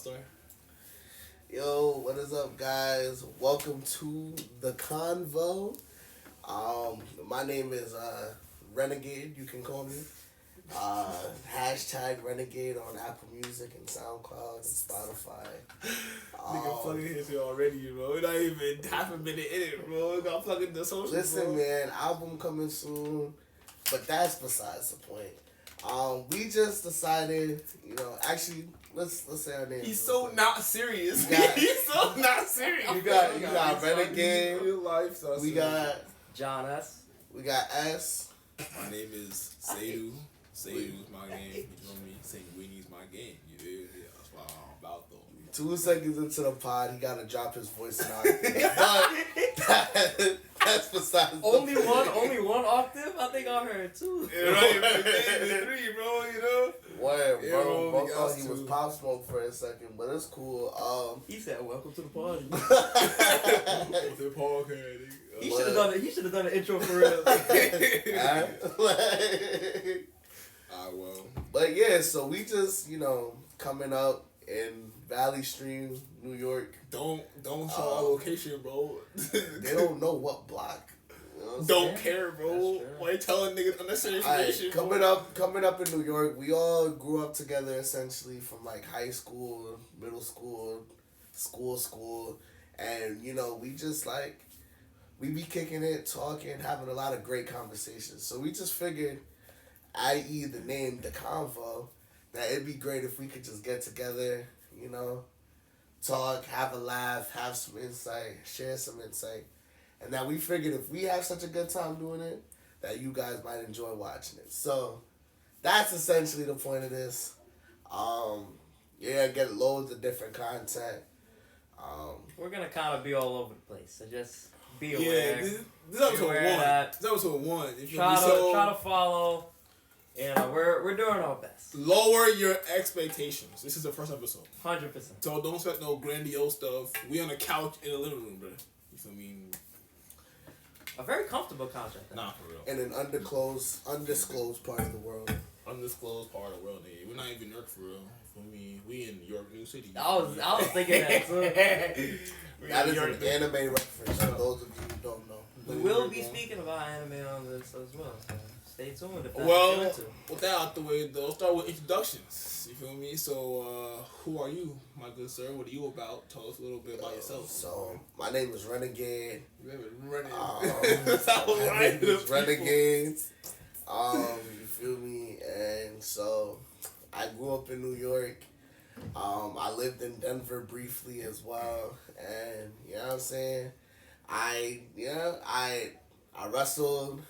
start. Yo, what is up, guys? Welcome to the Convo. My name is Renegade. You can call me. Hashtag Renegade on Apple Music and SoundCloud and Spotify. Nigga plugging his shit already, bro. We're not even half a minute in it, bro. We got plugging the social. Listen, bro. man, album coming soon, but that's besides the point. We just decided, actually, let's say our names. He's so not serious. got- He's so not serious. You got Renegade. Real life. So We got John S. S. My name is Seidu. Seidu is my name. You know me. Sanguini's my game. You feel me? That's what I'm about though. 2 seconds into the pod, he gotta drop his voice in octave. That's besides Only one octave? I think I heard two. Yeah, right. The three, bro. You know. Word, Yeah, bro. bro, we Thought got he was to. Pop Smoke for a second, but it's cool. He said, "Welcome to the party." With the podcast. He should have done it. He should have done an intro for real. Well. But yeah, so we just, coming up in Valley Stream, New York. Don't show our location, bro. They don't know what block. You know what I'm Don't saying? care, bro. Why you telling niggas unnecessary information? Alright, coming up in New York, we all grew up together essentially from like high school, middle school, school, and we just like we be kicking it, talking, having a lot of great conversations. So we just figured, i.e. the name, the Convo, that it'd be great if we could just get together, talk, have a laugh, have some insight, share some insight. And that we figured if we have such a good time doing it, that you guys might enjoy watching it. So that's essentially the point of this. Get loads of different content. We're gonna kind of be all over the place, so just be Yeah, aware. this episode aware one. that- This episode one. If Try you so to follow. We're doing our best. lower your expectations. This is the first episode, 100%. so don't expect no grandiose stuff. We on the couch in the living room, bro. You feel me? A very comfortable contract. Nah, for real. In an undisclosed part of the world. Undisclosed part of the world, nigga. We're not even New York for real. For me, we in New York, New City. I was thinking that too. That is an anime reference for those of you who don't know. We will be speaking about anime on this as well. So stay tuned if that's Well, what you're into. with that out the way, though, let's start with introductions. You feel me? So, who are you, my good sir? What are you about? Tell us a little bit about yourself. So my name is Renegade. Running. My name is Renegade. You feel me? And so I grew up in New York. I lived in Denver briefly as well, and you know what I'm saying. I wrestled,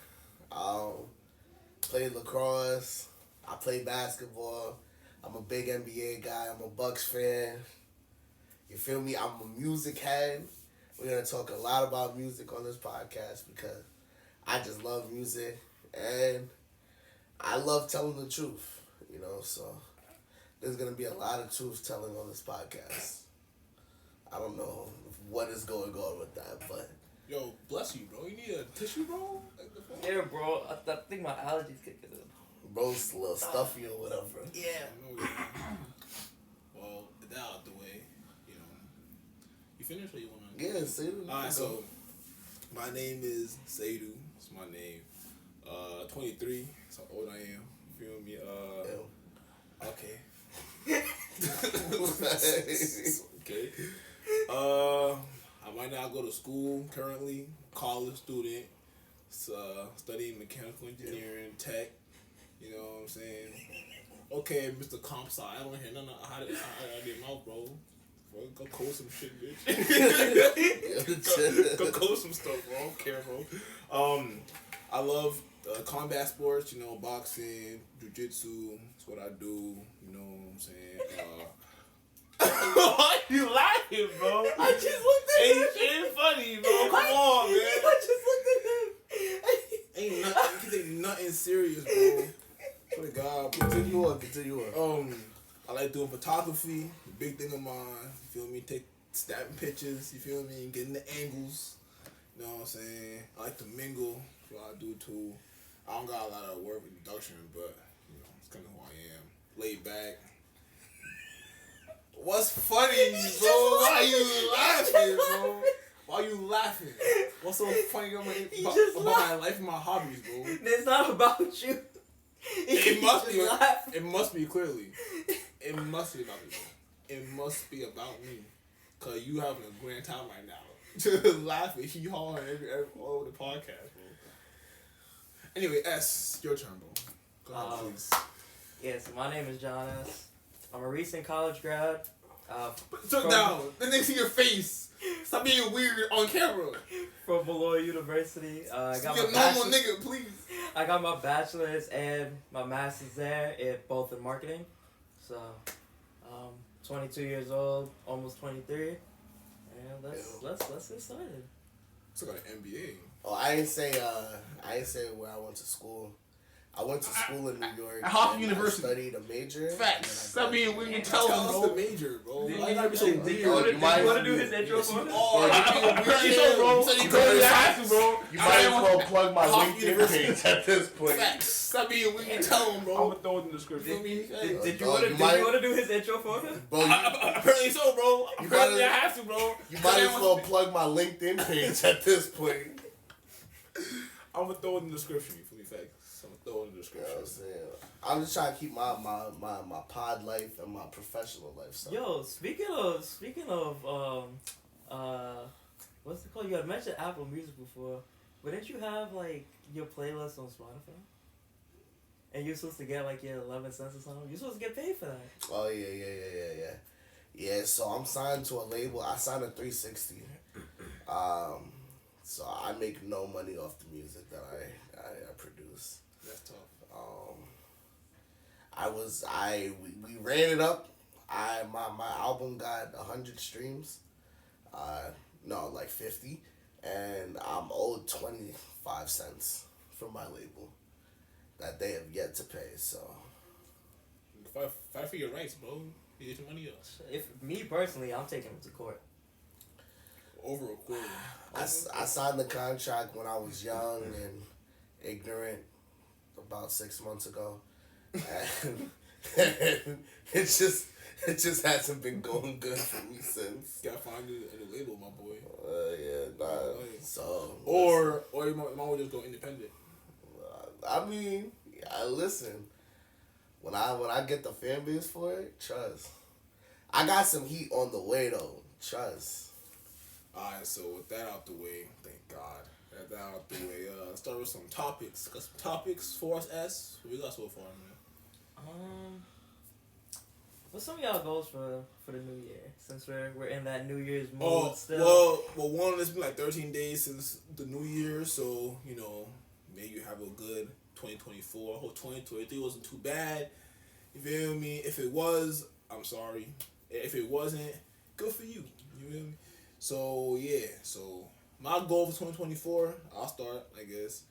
played lacrosse, I played basketball. I'm a big NBA guy. I'm a Bucks fan. You feel me? I'm a music head. We're gonna talk a lot about music on this podcast because I just love music and I love telling the truth. So there's gonna be a lot of truth telling on this podcast. I don't know what is going on with that, but Yo, bless you, bro. You need a tissue, bro? Yeah, bro. I think my allergies kicking in. bro's a little stuffy or whatever. Yeah. Well, with that out the way, you finished or you want to? Yeah, see. Alright, so my name is Seidu. It's my name. 23. That's how old I am. You feel me? Okay. Okay. I might not go to school currently. College student. Studying mechanical engineering, tech. You know what I'm saying? Okay, Mr. Comp Sci. I don't hear nothing. How did I get mouth, bro? Go code some shit, bitch. go code some stuff, bro. I don't care, bro. I love combat sports, boxing, jiu-jitsu. That's what I do. You know what I'm saying? Why you laughing, bro? I just looked at him. Ain't funny, bro. Come on, man. I just looked at him. Ain't nothing serious, bro. For the God, bro. Continue on. I like doing photography. Big thing of mine. You feel me? Snapping pictures. You feel me? Getting the angles. You know what I'm saying? I like to mingle. That's what I do too. I don't got a lot of word introduction, but it's kind of who I am. Laid back. What's funny, bro? Why you laughing, bro? Why you laughing? What's so funny about my life and my hobbies, bro? It's not about you. It must be. Laughing. It must be clearly. It must be about me, bro. It must be about me, cause you having a grand time right now. Just laughing, hee haw, every all over the podcast, bro. Anyway, S, your turn, bro. Go ahead, please. Yes, my name is John S. I'm a recent college grad. Sit down. Then they see your face. Stop being weird on camera. From Malloy University. I got Be my a normal bachelor's. nigga, please. I got my bachelor's and my master's there, both in marketing. So, 22 years old, almost 23, and let's get started. It's like an MBA. Oh, I ain't say where I went to school. I went to school in New York. At Hofstra University. I studied a major. Facts. I mean, we can tell us the major, bro. Did Why not be so weird? you want to do his intro for us? Oh, apparently so, bro. So you go to have to, bro. You might as well plug my Hofstra LinkedIn University. page at this point. Facts. Stop being weird. You tell him, I'm bro. gonna throw it in the description. Did you Dog, want to do his intro for us? Bro, Apparently so, bro. Apparently I have to, bro. you might as well plug my LinkedIn page at this point. I'm gonna throw it in the description. You feel me? Facts. I'm gonna throw it in the You description. know what I'm saying? I'm just trying to keep my pod life and my professional life. So. Yo, speaking of what's it called? You had mentioned Apple Music before, but didn't you have like your playlist on Spotify? And you're supposed to get like your 11 cents or something. You're supposed to get paid for that. Oh yeah. Yeah, so I'm signed to a label. I signed a 360. So I make no money off the music that I produce. That's tough. We ran it up. My album got 100 streams. No, like 50, and I'm owed 25 cents from my label that they have yet to pay. So Fight for your rights, bro. You get your money up. If me personally, I'm taking him to court. Over a quarter. I signed the contract when I was young and ignorant about 6 months ago, and it just hasn't been going good for me since. Gotta find a label, my boy. So Or you might just go independent. I mean, listen. When I get the fan base for it, trust. I got some heat on the way though. Trust. Alright, so with that out the way, thank God. That out the way. Let's start with some topics. Got some topics for us, S. What we got so far, man? What's some of y'all goals for the new year? Since we're in that New Year's mood still. Well, one, it's been like 13 days since the new year, so, you know, maybe you have a good 2024. I hope 2023 wasn't too bad. You feel me? If it was, I'm sorry. If it wasn't, good for you. You feel me? So, yeah. So, my goal for 2024, I'll start, I guess.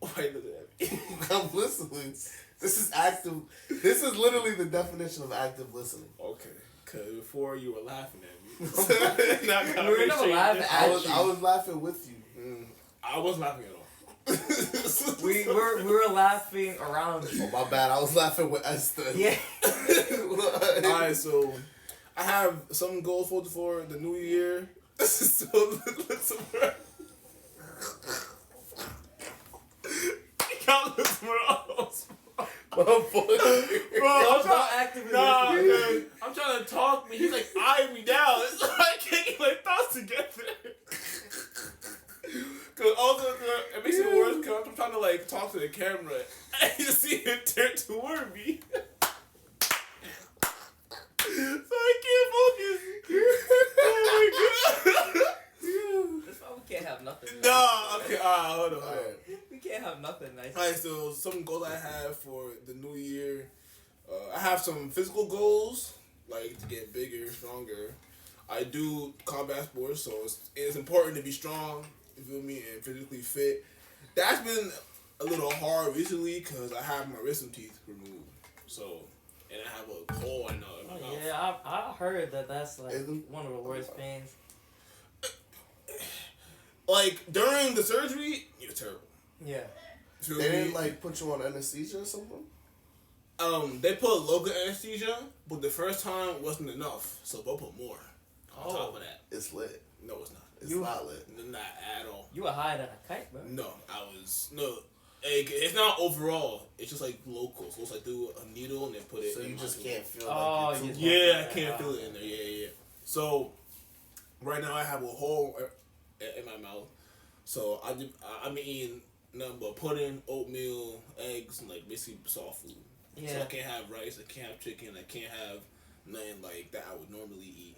Wait, look at that. I'm listening. This is active. This is literally the definition of active listening. Okay. Because before you were laughing at me. We were never laughing at you. I was laughing with you. I wasn't laughing at all. We were laughing around you. Oh, my bad. I was laughing with Esther. Yeah. Alright, so I have some goals for the new year. So let's y'all look somewhere else. Bro, I'm I'm trying to talk, but he's like eyeing me down. It's like I can't get my thoughts together. Cause also it makes it worse because I'm trying to like talk to the camera and you see it turn toward me. So I can't focus. Oh my god. That's why we can't have nothing. Nah, okay, hold on. We can't have nothing nice. Alright, so some goals I have for the new year. I have some physical goals, like to get bigger, stronger. I do combat sports, so it's important to be strong, you feel me, and physically fit. That's been a little hard recently because I have my wisdom teeth removed. So, and I have a hole in my mouth. Yeah, I heard that's like one of the worst pains. Like, during the surgery, it was terrible. Yeah. They didn't like put you on anesthesia or something? They put local anesthesia, but the first time wasn't enough, so they'll put more on top of that. It's lit. No, it's not. It's not lit. Not at all. You were higher than a kite, bro. No, it's not overall. It's just like local. So it's like do a needle and then put it. So in you just my can't feel. Oh, like yeah, I can't feel it in there. Yeah. So right now I have a hole in my mouth. So I'm eating nothing but pudding, oatmeal, eggs, and like basically soft food. Yeah. So I can't have rice. I can't have chicken. I can't have nothing like that I would normally eat,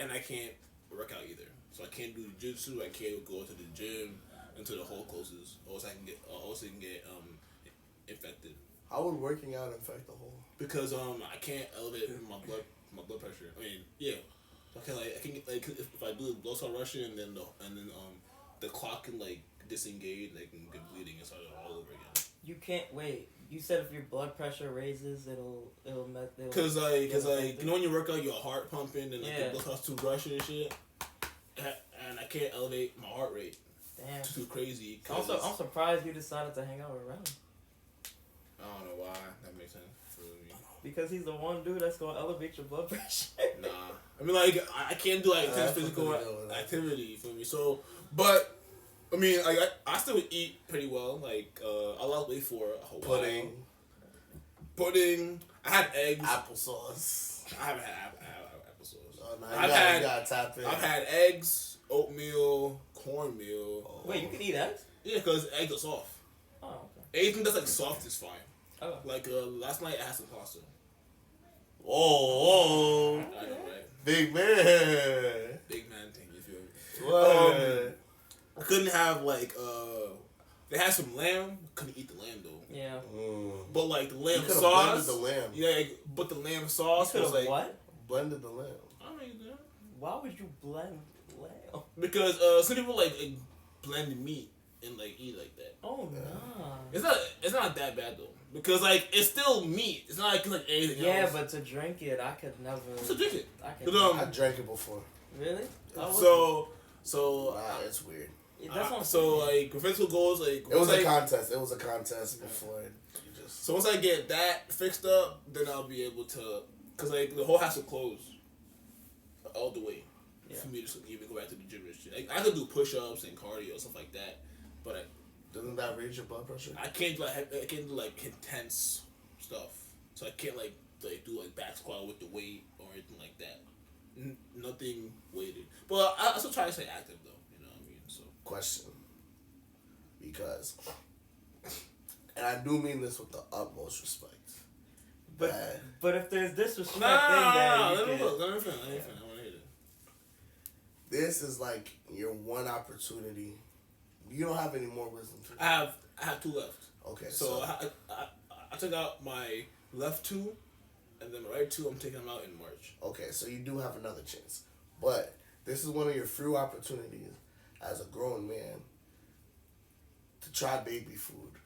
and I can't work out either. So I can't do jiu-jitsu. I can't go to the gym until the hole closes, or else I can get infected. How would working out affect the hole? Because I can't elevate my blood pressure. I mean, yeah. I can get like if I do blood cell rushing and then the clock can like disengage, like and get bleeding and start it all over again. You can't wait. You said if your blood pressure raises, it'll Cause you know when you work out, your heart pumping and like the blood starts to rush and shit, and I can't elevate my heart rate. Damn. Too crazy. Also, I'm surprised you decided to hang out with Ren. I don't know why that makes sense for me. Because he's the one dude that's gonna elevate your blood pressure. Nah, I mean like I can't do like intense physical activity for me. So, but I mean I still eat pretty well. Like I lost weight for a while. Pudding. I had eggs. Applesauce. I haven't had applesauce. Oh, no, you gotta tap in. I've had eggs, oatmeal, cornmeal. Oh. Wait, you can eat eggs? Yeah, because eggs are soft. Oh, okay. Anything that's like soft is fine. Oh. Like last night I had some pasta. Oh, I know, right? big man. Big man thing, you feel me? What? I couldn't have like they had some lamb. Couldn't eat the lamb though. Yeah. But like the lamb you sauce. Blended the lamb. Yeah, but the lamb sauce You was like what? Blended the lamb. I don't know. Why would you blend lamb? Because some people like blend meat and like eat like that. Oh no. It's not that bad though. Because like it's still meat. It's not like anything else. Yeah, but to drink it, I could never. So drink it. I drank it before. Really? So nah, it's weird. Yeah, that's what I'm so like physical goals like it was a contest. It was a contest before. So once I get that fixed up, then I'll be able to, cause like the whole house will close all the way for me to even go back to the gym and shit. Like, I could do push-ups and cardio stuff like that, but doesn't that raise your blood pressure? I can't do like intense stuff. So I can't like do like back squat with the weight or anything like that. Nothing weighted. But I still try to stay active though. You know what I mean? So question, because, and I do mean this with the utmost respect. But if there's disrespect let me finish. I want to hear it. This is like your one opportunity. You don't have any more wisdom. I have 2 left. Okay, so I took out my left 2, and then my right 2 I'm taking them out in March. Okay, so you do have another chance, but this is one of your few opportunities as a grown man to try baby food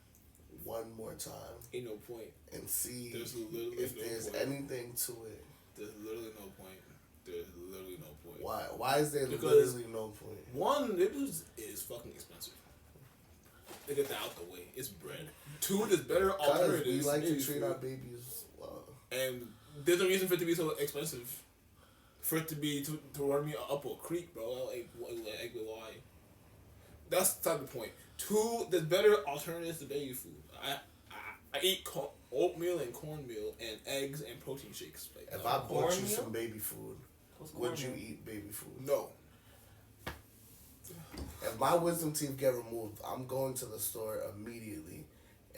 one more time. Ain't no point. And see if there's anything to it. There's literally no point. There's literally no point. Why? Why is there literally no point? One, it is fucking expensive. They get that out the way. It's bread. 2, there's better alternatives. We like to treat our babies well. And there's a reason for it to be so expensive. For it to be to run me up a creek, bro. Like why? That's the type of point. 2, there's better alternatives to baby food. I eat oatmeal and cornmeal and eggs and protein shakes. Like, if I bought you some baby food, would you eat baby food? No. If my wisdom teeth get removed, I'm going to the store immediately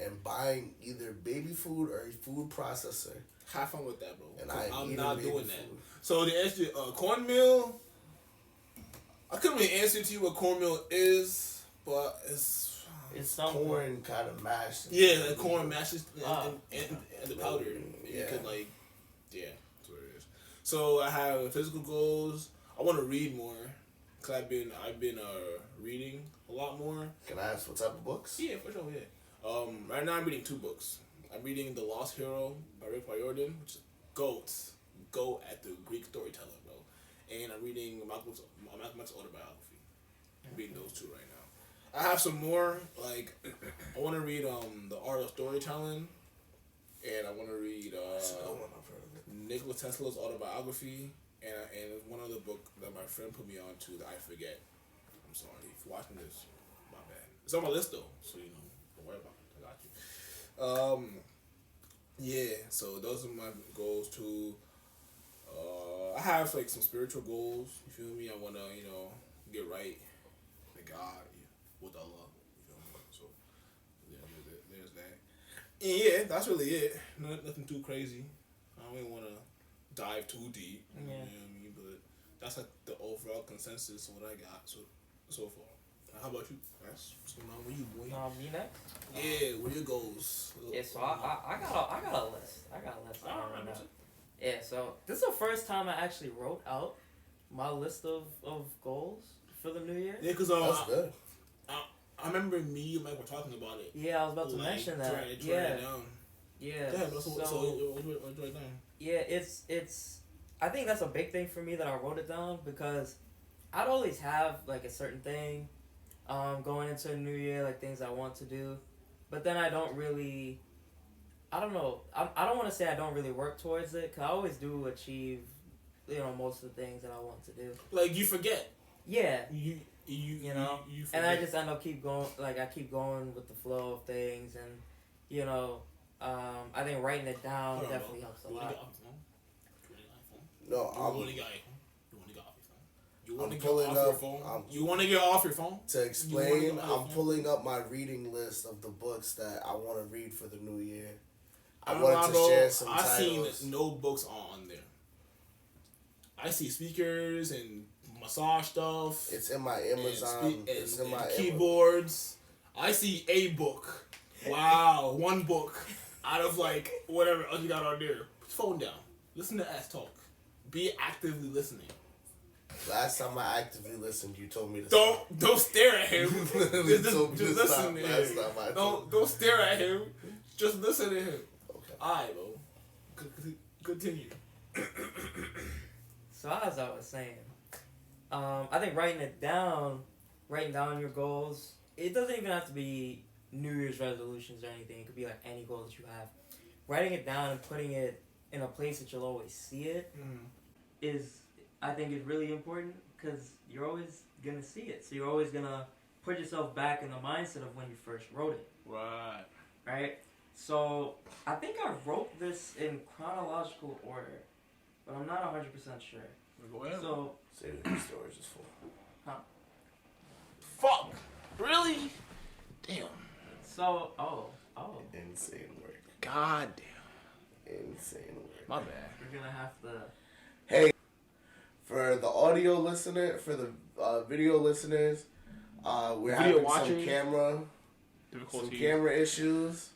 and buying either baby food or a food processor. Have fun with that, bro. And I'm not doing that. Food. So the answer, cornmeal. I couldn't really answer to you what cornmeal is, but it's some corn kind of mashed. Yeah, like corn mashed and the powder. Yeah. You could like, yeah, that's what it is. So I have physical goals. I want to read more, cause I've been reading a lot more. Can I ask what type of books? Yeah, for sure. Yeah. Right now I'm reading 2 books. I'm reading The Lost Hero by Rick Riordan, which is GOAT at the Greek storyteller, bro. And I'm reading Malcolm's autobiography. I'm reading those 2 right now. I have some more, like, I want to read The Art of Storytelling and I want to read That's a good one. I've heard of it. Nikola Tesla's autobiography, and one other book that my friend put me on to that I forget. I'm sorry for watching this. My bad. It's on my list though, so don't worry about it. I got you. Yeah. So those are my goals too. I have like some spiritual goals. You feel me? I wanna get right with God, with Allah. You feel me? So there's that. And yeah, that's really it. Nothing too crazy. I don't even want to dive too deep. You know what I mean? But that's like the overall consensus of what I got so far. How about you? That's what's going on with you, boy? Me next. Yeah, where your goals? Yeah, so I got a list. I got a list. Yeah, so this is the first time I actually wrote out my list of goals for the new year. Yeah, because That's good. I remember me and Mike were talking about it. Yeah, I was about to mention that. Trying it down. Yeah. Yeah, but so what's right down? Yeah, it's. I think that's a big thing for me that I wrote it down because I'd always have like a certain thing, going into a new year, like things I want to do, but then I don't really. I don't know. I don't want to say I don't really work towards it because I always do achieve, most of the things that I want to do. Like you forget. Yeah. You and I just end up keep going. Like I keep going with the flow of things, and I think writing it down definitely helps a lot. No, You want to get off your phone? You want to get off your phone? To explain, I'm pulling up my reading list of the books that I want to read for the new year. I wanted to share some titles. I've seen no books on there. I see speakers and massage stuff. It's in my Amazon. It's in my keyboards. I see a book. Wow, one book out of like whatever else you got on there. Put your phone down. Listen to us talk. Be actively listening. Last time I actively listened, you told me to don't stare at him. just listen to him. Don't stare at him. Just listen to him. Okay. Alright, bro. Continue. So as I was saying, I think writing down your goals. It doesn't even have to be New Year's resolutions or anything. It could be like any goal that you have. Writing it down and putting it in a place that you'll always see it I think is really important because you're always gonna see it. So you're always gonna put yourself back in the mindset of when you first wrote it. Right. Right? So I think I wrote this in chronological order, but I'm not 100% sure. Go ahead. So save the storage is full. Huh? Fuck. Really? Damn. So Insane work. God damn. Insane work. My bad. We're gonna have to. Hey, for the audio listener, for the video listeners, we're having some camera issues.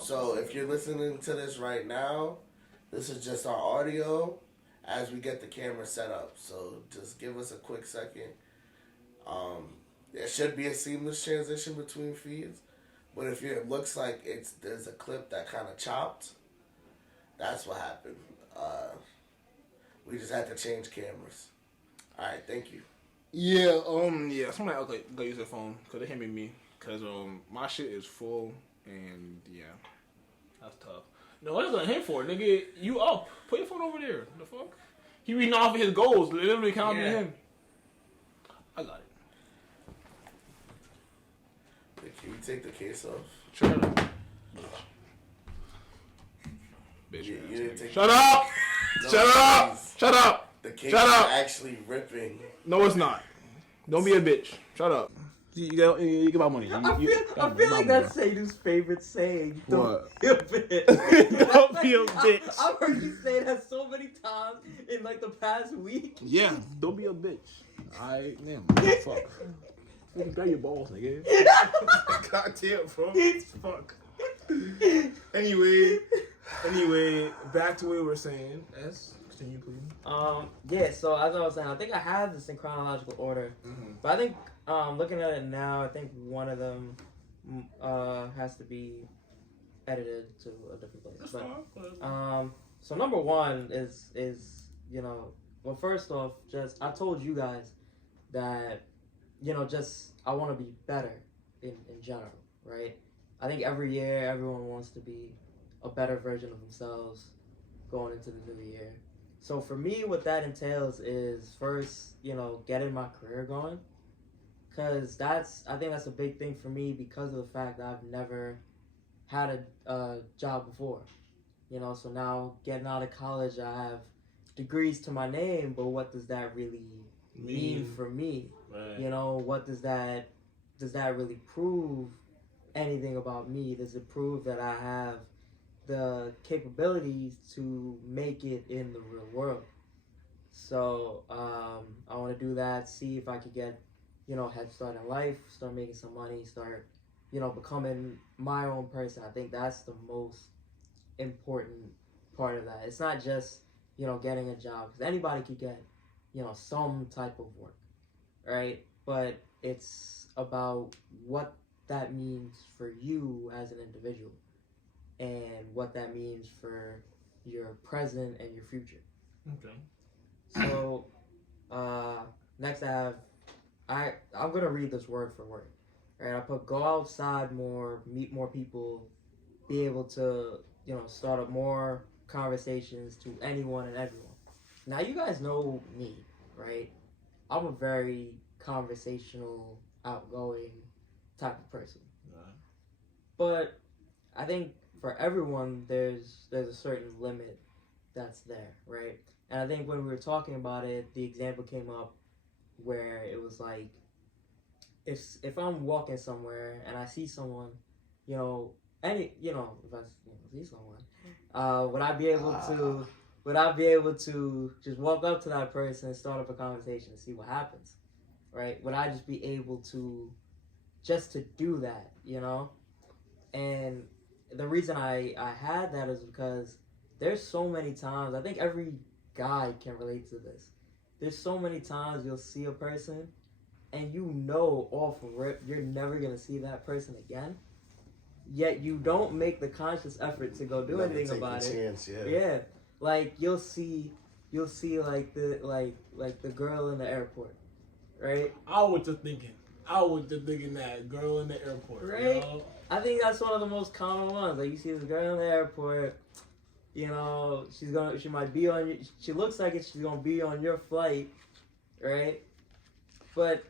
So if you're listening to this right now, this is just our audio as we get the camera set up. So just give us a quick second. There should be a seamless transition between feeds, but if it looks like there's a clip that kind of chopped, that's what happened. We just had to change cameras. All right, thank you. Yeah, somebody else go use their phone because it can't be me because my shit is full and yeah, that's tough. No, what is on him for, nigga? You up? Put your phone over there. The fuck? He reading off of his goals. Literally counting him. I got it. Can you take the case off? Shut up. Bitch. You didn't take Shut up! No, Shut up! please. Shut up! The case Shut up! is actually ripping. No, it's not. Don't be a bitch. Shut up. You get my money. I feel like that's Sadhu's favorite saying. Don't be a bitch. Don't be a bitch. I've heard you say that so many times in like the past week. Yeah, don't be a bitch. Fuck. You got your balls, nigga. God damn, bro. Fuck. Anyway, back to what we were saying. S, continue, please. Yeah. So as I was saying, I think I have this in chronological order, but I think looking at it now, I think one of them has to be edited to a different place. But so number one is well, first off, just I told you guys that just I want to be better in general, right? I think every year everyone wants to be a better version of themselves going into the new year. So for me, what that entails is first, getting my career going, because I think that's a big thing for me because of the fact that I've never had a job before. So now getting out of college, I have degrees to my name, but what does that really mean for me? Right. What does that really prove anything about me? Does it prove that I have the capabilities to make it in the real world? So I want to do that, see if I could get, head start in life, start making some money, start, becoming my own person. I think that's the most important part of that. It's not just, getting a job, because anybody could get, some type of work, right? But it's about what that means for you as an individual and what that means for your present and your future. Okay. So, next I'm gonna read this word for word. Right, I put go outside more, meet more people, be able to, start up more conversations to anyone and everyone. Now you guys know me, right? I'm a very conversational, outgoing type of person. Right. But I think for everyone there's a certain limit that's there, right? And I think when we were talking about it, the example came up where it was like, if I'm walking somewhere and I see someone, if I see someone, would I be able to just walk up to that person and start up a conversation and see what happens, right? Would I just be able to do that, And the reason I had that is because there's so many times, I think every guy can relate to this. There's so many times you'll see a person and off rip you're never gonna see that person again. Yet you don't make the conscious effort to go do anything about it. Chance, yeah. Like you'll see like the girl in the airport, right? I was just thinking that girl in the airport, right? I think that's one of the most common ones. Like you see this girl in the airport, she might be on. She looks like she's gonna be on your flight, right? But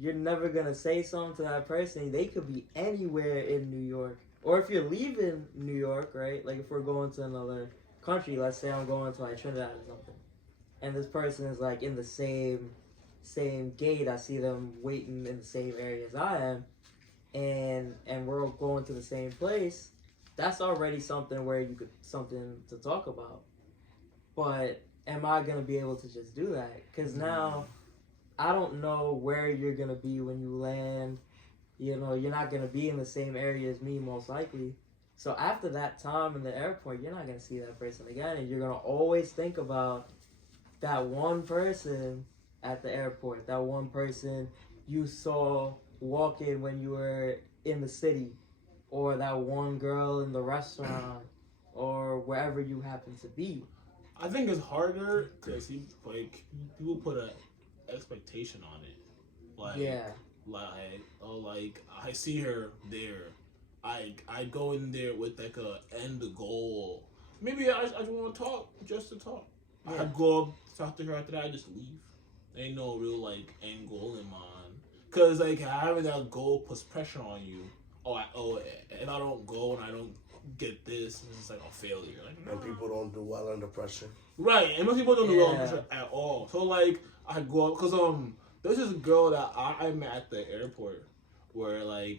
you're never gonna say something to that person. They could be anywhere in New York, or if you're leaving New York, right? Like if we're going to another country, let's say I'm going to like Trinidad or something, and this person is like in the same gate. I see them waiting in the same area as I am, and we're going to the same place. That's already something where something to talk about. But am I gonna be able to just do that? Because now I don't know where you're gonna be when you land. You're not gonna be in the same area as me most likely. So after that time in the airport, you're not gonna see that person again, and you're gonna always think about that one person at the airport, that one person you saw walking when you were in the city, or that one girl in the restaurant, or wherever you happen to be. I think it's harder because people put an expectation on it. Like I see her there. I go in there with like a end goal. Maybe I just want to talk just to talk. Yeah. I go up, talk to her. After that, I just leave. There ain't no real end goal in mind. Cause having that goal puts pressure on you. If I don't go and I don't get this, it's like a failure. And people don't do well under pressure. Right, and most people don't do well under pressure at all. So I go up, cause there's this girl that I met at the airport where I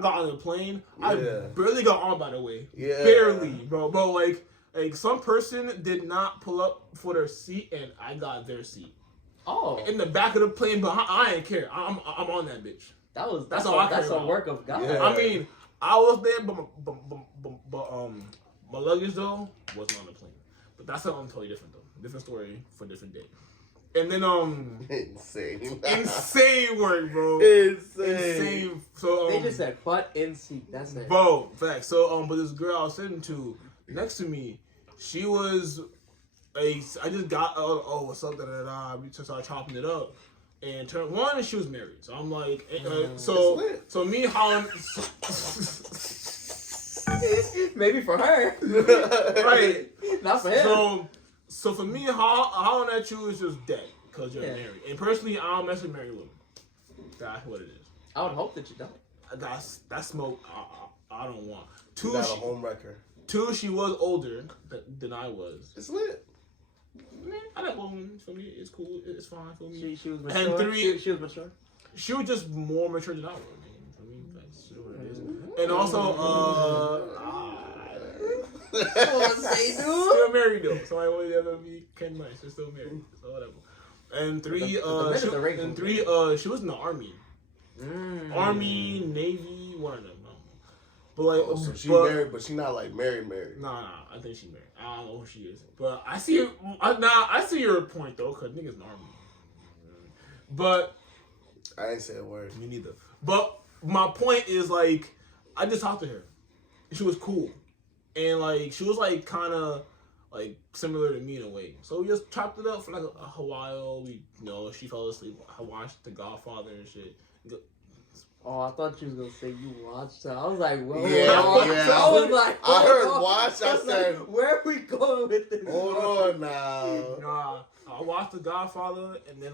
got on the plane. Yeah. I barely got on, by the way. Yeah. Barely, bro. Some person did not pull up for their seat, and I got their seat. Oh. In the back of the plane, but I ain't care. I'm on that bitch. That's a work of God. Yeah. I mean, I was there, but my luggage though wasn't on the plane. But that's something totally different though. Different story for a different day. And then insane work, bro. Insane. So they just said butt in seat. That's it. Bro, fact. So but this girl I was sitting to next to me, she was I just got what's up, we just started chopping it up. and turned 1, and she was married. So I'm like, It's lit. so me, Holland, Maybe for her, right? not for him. So for me, Holland at you is just dead because you're married. And personally, I don't mess with married women. That's what it is. I would hope that you don't. That smoke. I don't want. You got a home wrecker. 2, she was older than I was. It's lit. Man, I like women. For me, it's cool. It's fine for me. She was mature. And 3, she was mature. She was just more mature than I was. For me, that's what it is. And also, still married though. So I always ever be Ken Nice. She's still married. So whatever. And 3, she was in the army. Army, Navy, one of them. But like, so she married, but she not like married. Nah, I think she married. I don't know who she is, but I see. I see your point though, cause niggas in the army. But I ain't say a word. Me neither. But my point is like, I just talked to her. She was cool, and like she was like kind of like similar to me in a way. So we just chopped it up for like a while. She fell asleep. I watched The Godfather and shit. Oh, I thought you was gonna say you watched her. I was like, whoa. Yeah. I was like, I heard on. watch. I said, like, where are we going with this? Hold on now. Nah, I watched The Godfather, and then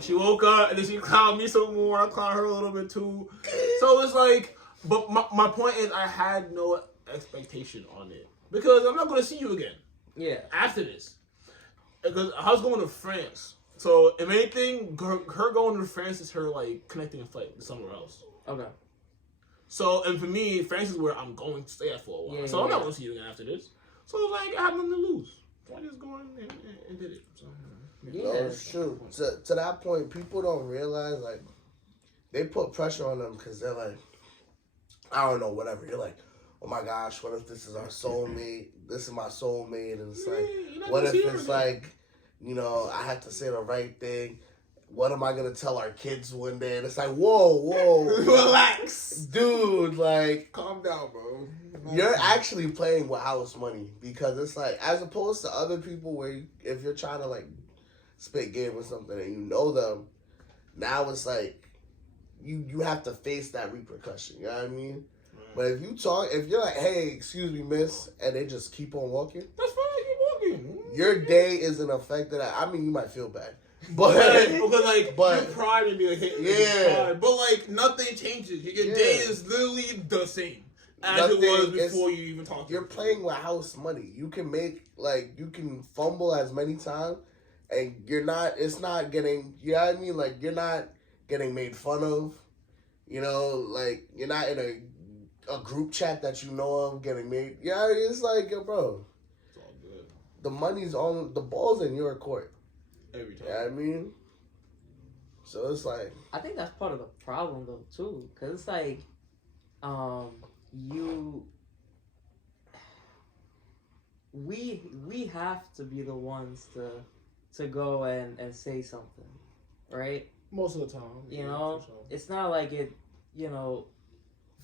she woke up, and then she clowned me some more. I clowned her a little bit too. So it's like, but my point is, I had no expectation on it because I'm not gonna see you again. Yeah. After this, because I was going to France. So, if anything, her going to France is her, like, connecting a flight to somewhere else. Okay. So, and for me, France is where I'm going to stay at for a while. So, I'm not going to see you again after this. So, it's like, I have nothing to lose. So, I just go in and did it. So, yeah, it's true. To that point, people don't realize, like, they put pressure on them because they're like, I don't know, whatever. You're like, oh my gosh, what if this is our soulmate? This is my soulmate. And it's like, what if it's like, I have to say the right thing. What am I going to tell our kids one day? And it's like, whoa. Relax. Dude, like. Calm down, bro. You're actually playing with house money. Because it's like, as opposed to other people where if you're trying to, like, spit game or something and you know them, now it's like, you have to face that repercussion. You know what I mean? But if you're like, hey, excuse me, miss, and they just keep on walking. That's fine, keep walking. Your day isn't affected. I mean, you might feel bad. But your pride would be a hit. Yeah. But like nothing changes. Your day is literally the same as it was before you even talked. You're playing with house money. You can you can fumble as many times and it's not getting, you know what I mean? Like you're not getting made fun of. Like you're not in a group chat that you know of getting made. Yeah, it's like, yo, bro. It's all good. The money's on, the ball's in your court. Every time. You know what I mean? So it's like. I think that's part of the problem, though, too. Because it's like, we have to be the ones to go and say something, right? Most of the time. It's not like it,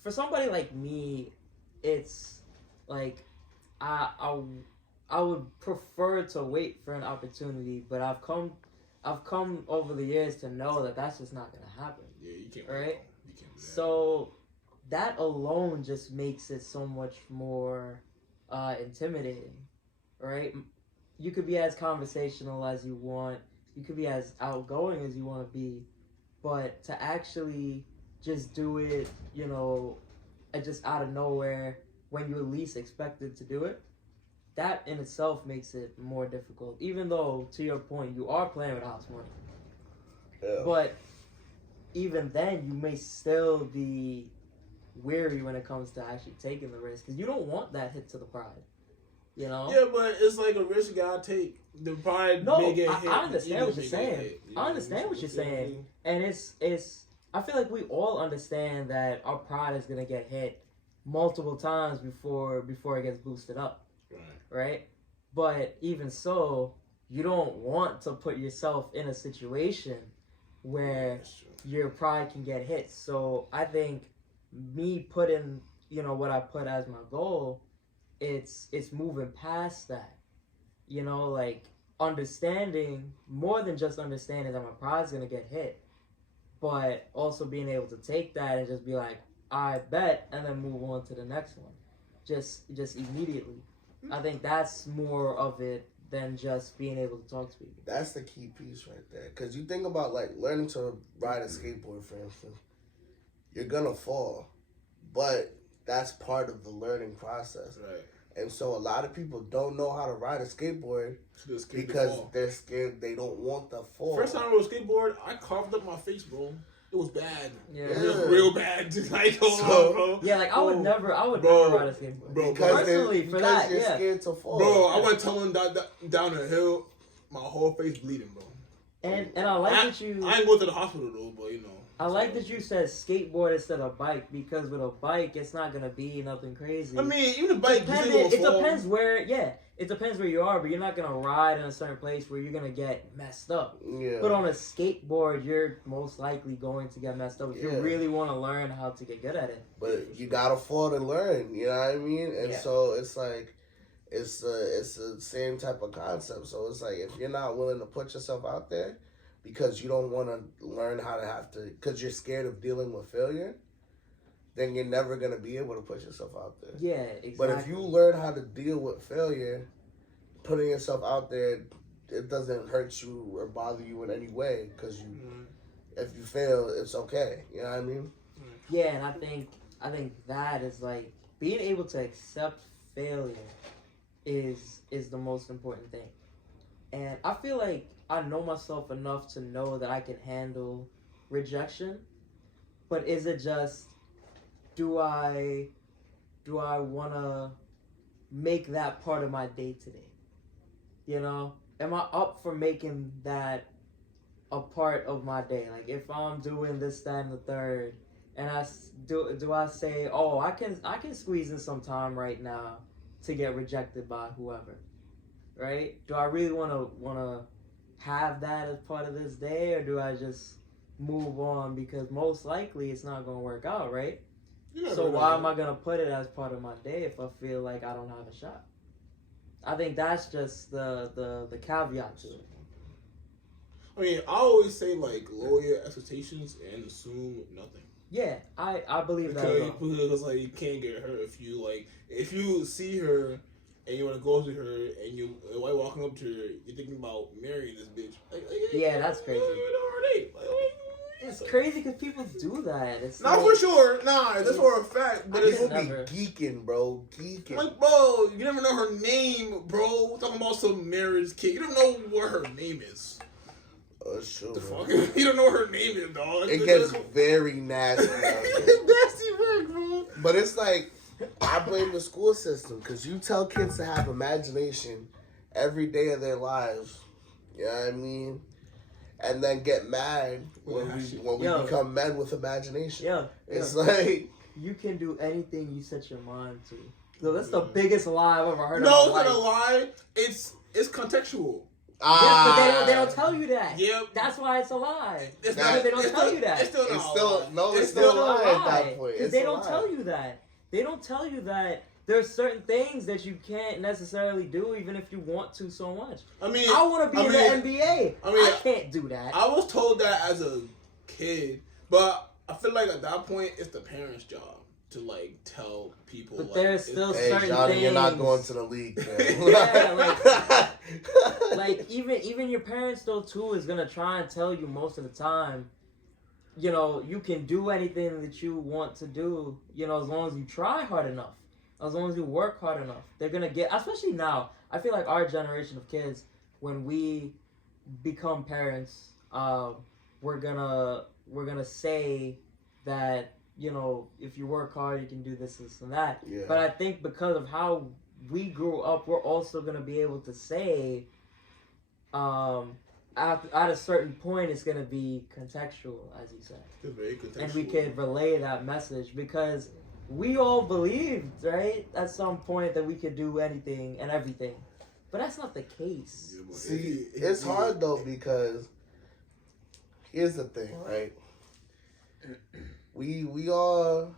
for somebody like me, it's like I would prefer to wait for an opportunity, but I've come over the years to know that that's just not gonna happen. Yeah, you can't. Right? You can't do that. So that alone just makes it so much more intimidating, right? You could be as conversational as you want. You could be as outgoing as you want to be, but to actually just do it, just out of nowhere when you at least expected to do it, that in itself makes it more difficult. Even though, to your point, you are playing with house money. Yeah. But even then, you may still be weary when it comes to actually taking the risk, because you don't want that hit to the pride. Yeah, but it's like a risk you gotta take. The pride may get hit. I understand what you're saying. I understand what you're saying, and it's. I feel like we all understand that our pride is gonna get hit multiple times before it gets boosted up. Right? But even so, you don't want to put yourself in a situation where your pride can get hit. So I think me putting, what I put as my goal, it's moving past that. Like understanding, more than just understanding that my pride's gonna get hit, but also being able to take that and just be like, I bet, and then move on to the next one, just immediately. I think that's more of it than just being able to talk to people. That's the key piece right there. Because you think about, like, learning to ride a skateboard, for instance. You're going to fall. But that's part of the learning process. Right. And so a lot of people don't know how to ride a skateboard because they're scared they don't want the fall. First time I rode a skateboard, I carved up my face, bro. It was bad. Yeah. It was real bad. Like, hold on, bro. Yeah, like I would never ride a skateboard. Bro, personally, for that, you're yeah. scared to fall. Bro, I went tumbling down the hill, my whole face bleeding, bro. And I like that you. I ain't going to the hospital though, but you know. I like that you said skateboard instead of bike, because with a bike, it's not gonna be nothing crazy. I mean, even a bike, it depends where. It depends where you are, but you're not gonna ride in a certain place where you're gonna get messed up. Yeah. But on a skateboard, you're most likely going to get messed up if you really want to learn how to get good at it. But you gotta fall to learn. You know what I mean? And so it's like, it's the same type of concept. So it's like, if you're not willing to put yourself out there, because you don't want to learn how to because you're scared of dealing with failure, then you're never going to be able to put yourself out there. Yeah, exactly. But if you learn how to deal with failure, putting yourself out there, it doesn't hurt you or bother you in any way, because if you fail, it's okay. You know what I mean? Yeah, and I think that is like, being able to accept failure is the most important thing. And I feel like I know myself enough to know that I can handle rejection, but is it just, do I want to make that part of my day today? You know, am I up for making that a part of my day? Like, if I'm doing this, that, and the third, and do I say, oh, I can squeeze in some time right now to get rejected by whoever, right? Do I really want to have that as part of this day, or do I just move on, because most likely it's not going to work out, right? So why am I going to put it as part of my day if I feel like I don't have a shot? I think that's just the caveat to it. I mean, I always say, like, lower your expectations and assume nothing. Yeah, I believe that. Because like, you can't get her if you see her and you want to go to her, and while walking up to her, you're thinking about marrying this bitch. Yeah, that's crazy. It's crazy because people do that. It's not for sure. Nah, that's for a fact. But people be geeking, bro. Geeking. Like, bro, you never know her name, bro. We're talking about some marriage kid. You don't know what her name is. Sure. The fuck? You don't know what her name is, dog. It gets very nasty. Nasty work, bro. But it's like, I blame the school system, because you tell kids to have imagination every day of their lives. You know what I mean? And then get mad when we become men with imagination. Yeah. It's like, you can do anything you set your mind to. So that's the biggest lie I've ever heard. No, it's not a lie. It's contextual. But they don't tell you that. Yep. That's why it's a lie. It's because they don't tell you that. It's still a lie at that point. Because they don't tell you that. They don't tell you that there's certain things that you can't necessarily do, even if you want to so much. I mean, I want to be in the NBA. I can't do that. I was told that as a kid, but I feel like at that point, it's the parents' job to like tell people. But like, there's still certain things. You're not going to the league. Yeah, like even your parents though too is gonna try and tell you most of the time, you know, you can do anything that you want to do, you know, as long as you try hard enough, as long as you work hard enough. They're gonna get, especially now, I feel like our generation of kids, when we become parents, we're gonna say that, you know, if you work hard, you can do this and that. Yeah. But I think because of how we grew up, we're also gonna be able to say, at a certain point, it's gonna be contextual, as you said. It's very contextual. And we could relay that message, because we all believed, right, at some point that we could do anything and everything. But that's not the case. Yeah, see, it's hard though, because here's the thing, right? We all,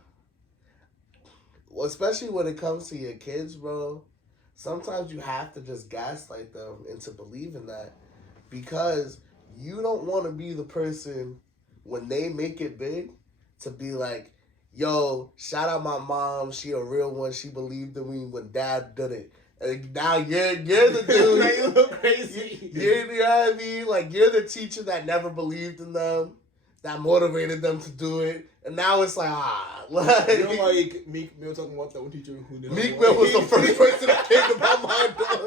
well, especially when it comes to your kids, bro, sometimes you have to just gaslight them into believing that, because you don't want to be the person when they make it big to be like, yo, shout out my mom, she a real one, she believed in me when dad did it. And now you're the dude. You look crazy. You know what I mean? Like, you're the teacher that never believed in them, that motivated them to do it, and now it's like, like, you know, like Meek Mill talking about that one teacher who did. Meek Mill was the first person that came to my mind, dog.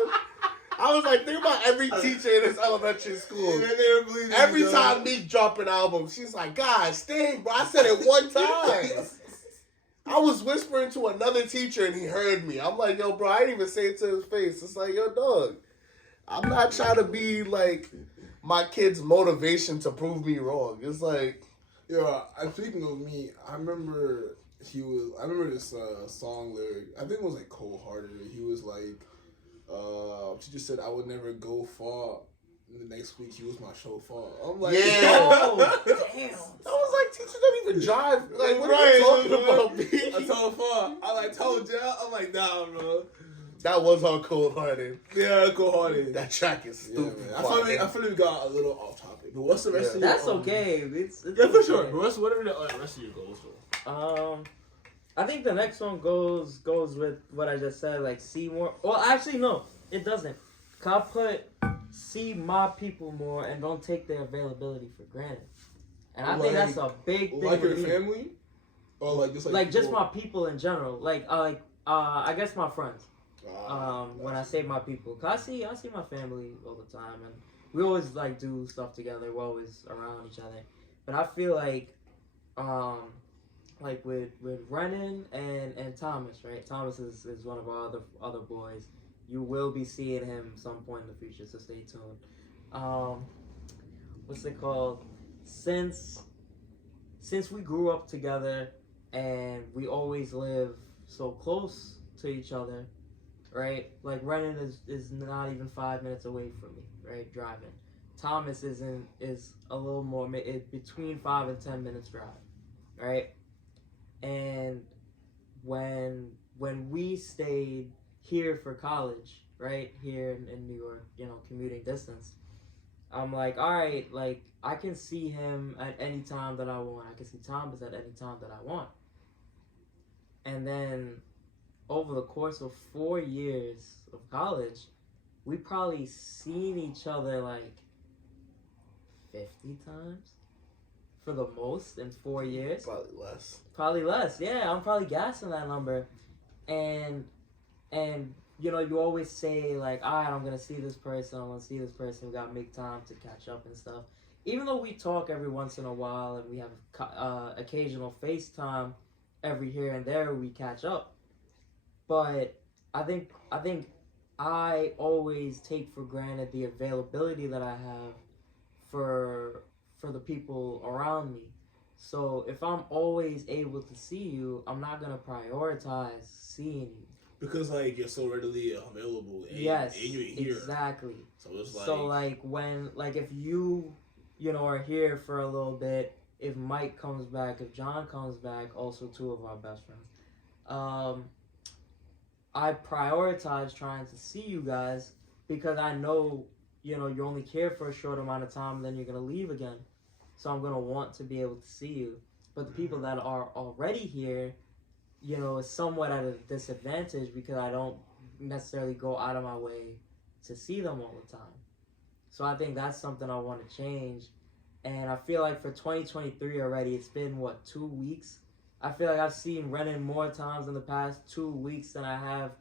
I was like, think about every teacher in this elementary school. Every time Meek dropped an album, she's like, "God, dang, bro, I said it one time." I was whispering to another teacher and he heard me. I'm like, yo, bro, I didn't even say it to his face. It's like, yo, dog, I'm not trying to be like my kid's motivation to prove me wrong. It's like, yo, I'm speaking of me. I remember this song lyric. I think it was like Cold Hearted. He was like, she just said, I would never go far. And the next week, he was my chauffeur. I'm like, yeah. Oh, damn. I was like, teachers don't even drive. Like, what are you talking about, me? I told far. I like told you. I'm like, nah, bro. That was on Cold Hearted. Yeah, Cold Hearted. That track is stupid. Yeah, I feel like we got a little off topic. But what's the rest of That's your, okay. It's yeah, for okay. sure. But what are the rest of your goals for? I think the next one goes with what I just said, like see more. Well, actually, no, it doesn't. Cause I put see my people more and don't take their availability for granted. And I think that's a big thing. Like your with me. family, or like just like just my people in general. I guess my friends. When I say my people, cause I see my family all the time, and we always like do stuff together. We're always around each other. But I feel like with Renan and Thomas, right? Thomas is one of our other boys. You will be seeing him some point in the future, so stay tuned. What's it called? Since we grew up together and we always live so close to each other, right? Like Renan is not even 5 minutes away from me, right? Driving. Thomas is a little more between 5 and 10 minutes drive, right? And when we stayed here for college, right here in New York, commuting distance, I'm like, all right, like I can see him at any time that I want. I can see Thomas at any time that I want. And then over the course of 4 years of college, we probably seen each other like 50 times for the most in 4 years. Probably less. Yeah, I'm probably guessing that number. And you always say like, all right, I'm gonna see this person. We gotta make time to catch up and stuff. Even though we talk every once in a while and we have occasional FaceTime every here and there, we catch up. But I think I always take for granted the availability that I have for the people around me. So if I'm always able to see you, I'm not gonna prioritize seeing you. Because like you're so readily available and, yes, and you're here. Exactly. So it's like when if you are here for a little bit, if Mike comes back, if John comes back, also two of our best friends, I prioritize trying to see you guys because I know you only care for a short amount of time and then you're gonna leave again. So I'm gonna want to be able to see you. But the people that are already here, is somewhat at a disadvantage because I don't necessarily go out of my way to see them all the time. So I think that's something I want to change. And I feel like for 2023 already, it's been, 2 weeks? I feel like I've seen Renan more times in the past 2 weeks than I have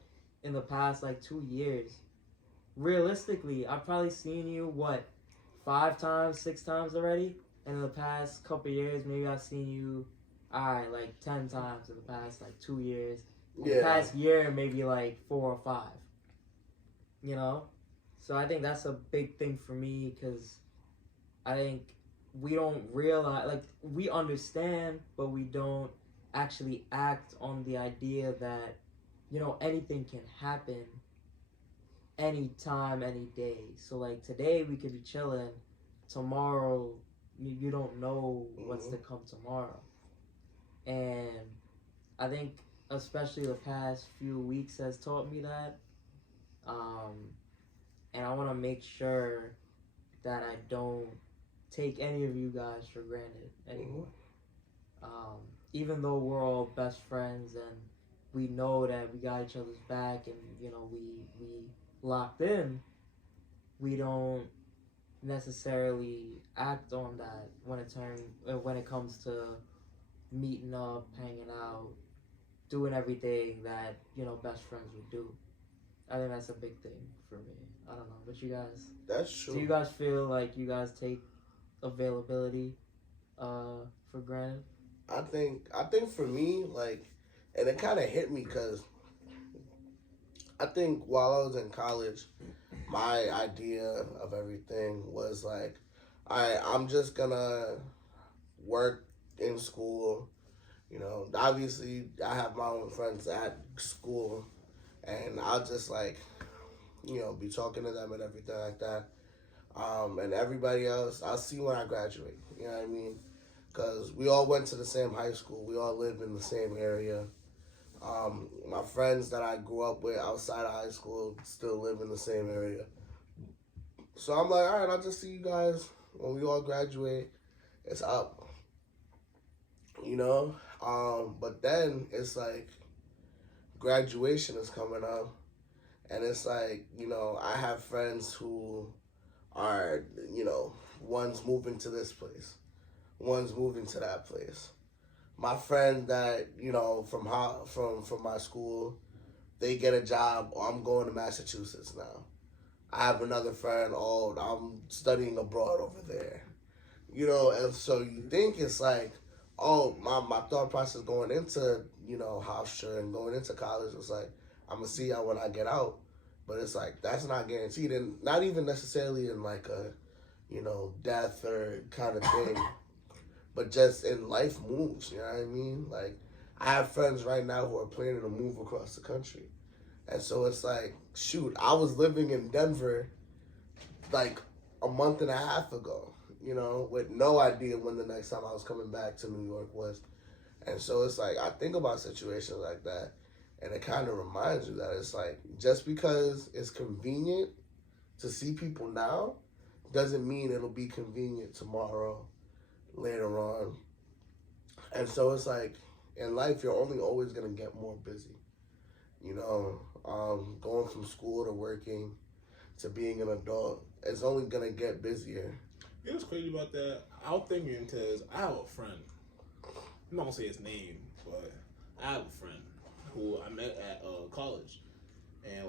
in the past, 2 years. Realistically, I've probably seen you, 5 times, 6 times already? And in the past couple years, maybe I've seen you, 10 times in the past, 2 years. In the past year, maybe, 4 or 5. So I think that's a big thing for me because I think we don't realize, we understand, but we don't actually act on the idea that, anything can happen anytime, any day. So, today we could be chilling. Tomorrow, you don't know what's to come tomorrow. And I think especially the past few weeks has taught me that. and I want to make sure that I don't take any of you guys for granted anymore. Even though we're all best friends and we know that we got each other's back and we locked in, we don't necessarily act on that when it comes to meeting up, hanging out, doing everything that best friends would do. I think that's a big thing for me. I don't know, but you guys, That's true. do you guys feel like you guys take availability for granted? I think for me, like, and it kind of hit me because I think while I was in college, my idea of everything was like, I'm just gonna work in school. You know, obviously I have my own friends at school, and I'll just like, be talking to them and everything like that. And everybody else, I'll see when I graduate. You know what I mean? Because we all went to the same high school. We all live in the same area. My friends that I grew up with outside of high school still live in the same area. So I'm like, all right, I'll just see you guys when we all graduate. It's up, you know? But then it's like graduation is coming up. And it's like, I have friends who are, one's moving to this place, one's moving to that place. My friend that from my school, they get a job. Or I'm going to Massachusetts now. I have another friend. Oh, I'm studying abroad over there. And so you think it's like, oh, my thought process going into Hofstra and going into college was like, I'm gonna see y'all when I get out. But it's like that's not guaranteed, and not even necessarily in like a death or kind of thing. But just in life moves, you know what I mean? Like, I have friends right now who are planning to move across the country. And so it's like, shoot, I was living in Denver like a month and a half ago, with no idea when the next time I was coming back to New York was. And so it's like, I think about situations like that, and it kind of reminds you that it's like, just because it's convenient to see people now doesn't mean it'll be convenient tomorrow, later on. And so it's like, in life, you're only always going to get more busy. Going from school to working to being an adult, it's only going to get busier. You know what's crazy about that? I was thinking because I have a friend. I'm not going to say his name, but I have a friend who I met at college. And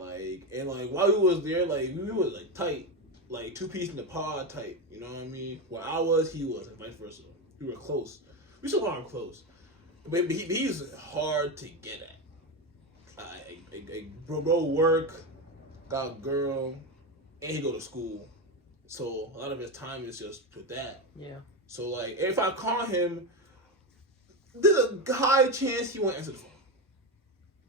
while we was there, like, we were, like, tight. Like, two peas in the pod type, you know what I mean? Where I was, he was, and vice versa. We were close. We still aren't close. But he's hard to get at. Bro work, got a girl, and he go to school. So a lot of his time is just with that. Yeah. So, like, if I call him, there's a high chance he won't answer the phone.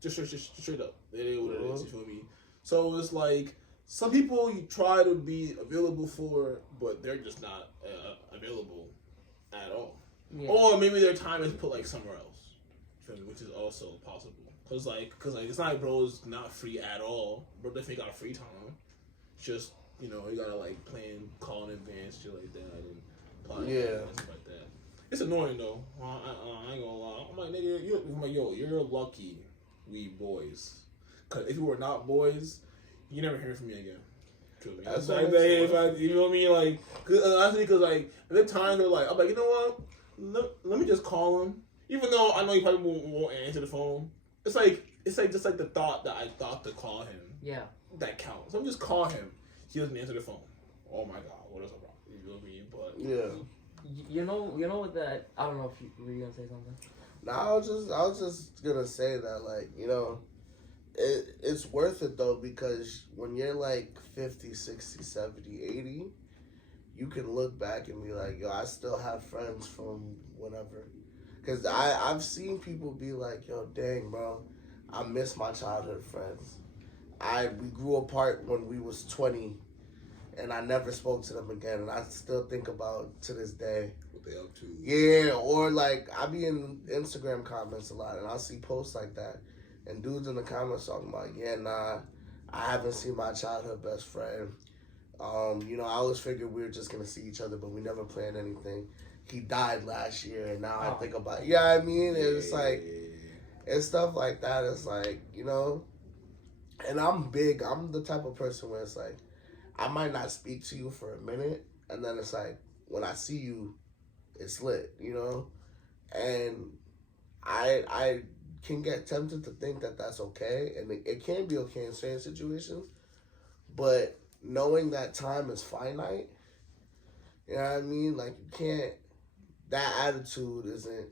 Just straight up. It is what it is, you feel me? So it's like, some people you try to be available for, but they're just not available at all. Yeah. Or maybe their time is put like somewhere else, feel me? Which is also possible. Cause it's not like bro's not free at all. Bro definitely got free time. Just you gotta like plan, call in advance, shit like that, and plan stuff like that. It's annoying though. I ain't gonna lie. I'm like, nigga, you're lucky we boys. Cause if you were not boys, you never hear from me again. Truly. That's like, you know what I mean? Like, honestly, because like, at the time they're like, I'm like, you know what? Let me just call him. Even though I know he probably won't answer the phone. It's like just like the thought that I thought to call him. Yeah. That counts. So I'm just call him. He doesn't answer the phone. Oh my god, what is a problem? You know what I mean? But yeah. You know what that? I don't know if were you gonna say something. No, I was just gonna say that, like, it's worth it though, because when you're like 50, 60, 70, 80, you can look back and be like, yo, I still have friends from whenever. Because I've seen people be like, yo, dang, bro, I miss my childhood friends. We grew apart when we was 20, and I never spoke to them again, and I still think about to this day. What they up to. Yeah, or like, I be in Instagram comments a lot, and I'll see posts like that, and dudes in the comments talking about, yeah, nah, I haven't seen my childhood best friend. You know, I always figured we were just gonna see each other, but we never planned anything. He died last year, and now I think about it. Yeah, I mean, it's like it's stuff like that. It's like, you know, and I'm big. I'm the type of person where it's like I might not speak to you for a minute, and then it's like when I see you, it's lit, you know, and I can get tempted to think that that's okay, and it can be okay in certain situations, but knowing that time is finite, you know what I mean? Like you can't. That attitude isn't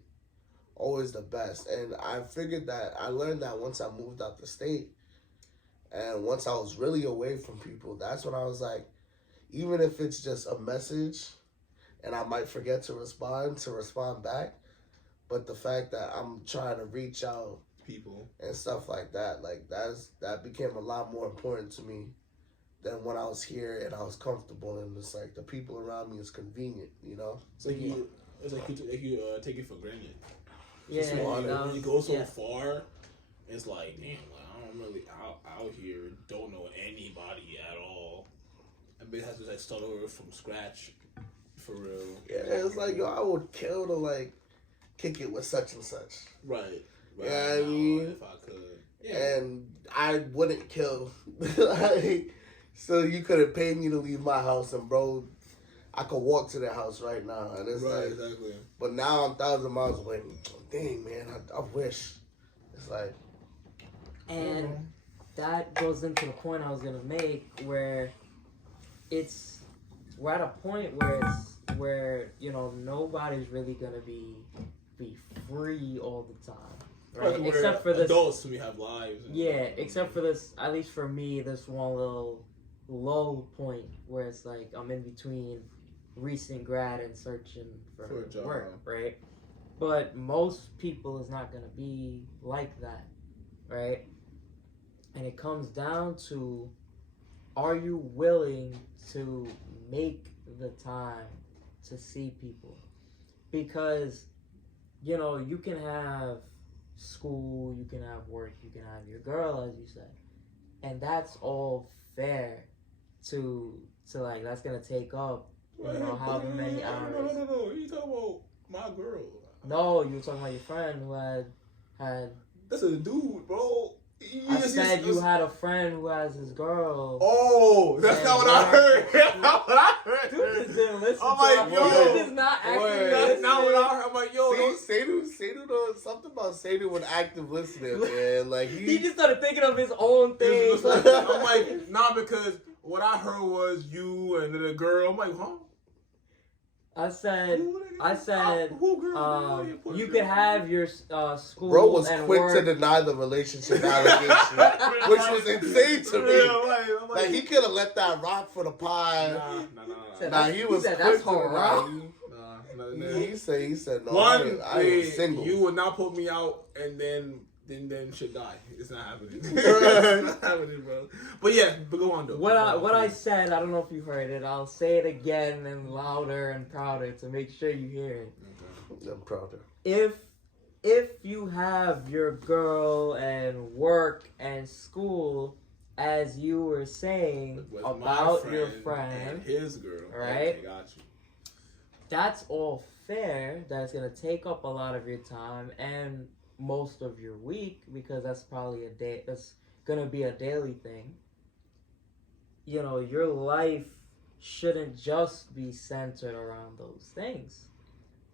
always the best, and I figured that I learned that once I moved out the state, and once I was really away from people. That's when I was like, even if it's just a message, and I might forget to respond back. But the fact that I'm trying to reach out people and stuff like that that became a lot more important to me than when I was here and I was comfortable and it's like the people around me is convenient, you know. It's like you take it for granted. Yeah, when you go so far, it's like, damn, like, I'm really out here, don't know anybody at all. I mean, have to like start over from scratch, for real. Yeah, it's like, yo, I would kill to like kick it with such and such. Right. Yeah, I mean, if I could. Yeah. And I wouldn't kill. Like, so you couldn't pay me to leave my house, and bro, I could walk to the house right now, and it's right, like, exactly. But now I'm 1,000 miles away. Dang, man, I wish. It's like, and that goes into the point I was gonna make, where we're at a point where you know nobody's really gonna be free all the time, right? Like except for this adults, we have lives. Yeah, except for this. At least for me, this one little lull point where it's like I'm in between recent grad and searching for a job, work, right? But most people is not gonna be like that, right? And it comes down to, are you willing to make the time to see people? Because, you know, you can have school, you can have work, you can have your girl, as you said, and that's all fair to like, that's gonna take up, you know, however many hours. No, you talking about my girl. No, you were talking about your friend who had That's a dude, bro. I said you had a friend who has his girl. Oh, that's not what I heard. That's not what I heard. Dude just didn't listen. I'm like, yo. Dude is not active. That's not what I heard. I'm like, yo. Sadu knows something about Sadu with active listening, man. Like he just started thinking of his own thing. I'm like, nah, because what I heard was you and the girl. I'm like, huh? I said, you could have your school. Bro was and quick work. to deny the relationship allegation, which was insane to me. Like he could have let that rock for the pod. Nah, he was quick to deny. He said, no, I ain't single. You would not put me out and then shit die. It's not happening. It's not happening, bro. But yeah, but go on though. What I said, I don't know if you heard it. I'll say it again and louder and prouder to make sure you hear it. Okay. I'm prouder. If you have your girl and work and school, as you were saying about your friend and his girl, right? Okay, got you. That's all fair. That's gonna take up a lot of your time and most of your week, because that's probably that's gonna be a daily thing. You know, your life shouldn't just be centered around those things,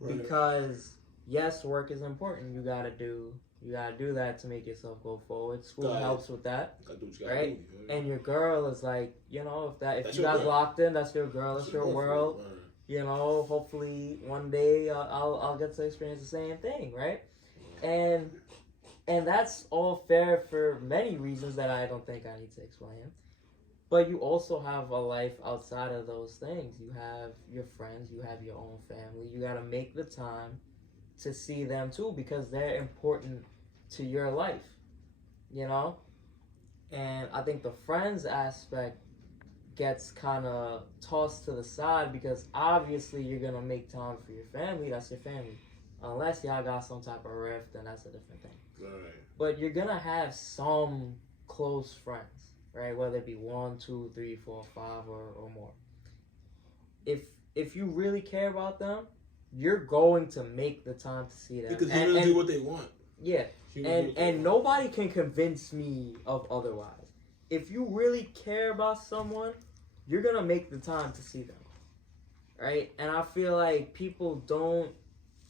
right? Because yes, work is important. You gotta do that to make yourself go forward. School helps with that, right? And your girl is like, you know, if you guys locked in, that's your girl, that's your world. You know, hopefully one day I'll get to experience the same thing, right? And that's all fair for many reasons that I don't think I need to explain. But you also have a life outside of those things. You have your friends, you have your own family. You got to make the time to see them too, because they're important to your life, you know? And I think the friends aspect gets kind of tossed to the side, because obviously you're going to make time for your family. That's your family. Unless y'all got some type of rift, then that's a different thing. Right. But you're going to have some close friends. right? Whether it be 1, 2, 3, 4, 5, or more. If you really care about them, you're going to make the time to see them. Because humans do what they want. Yeah, and nobody can convince me of otherwise. If you really care about someone, you're gonna make the time to see them, right? And I feel like people don't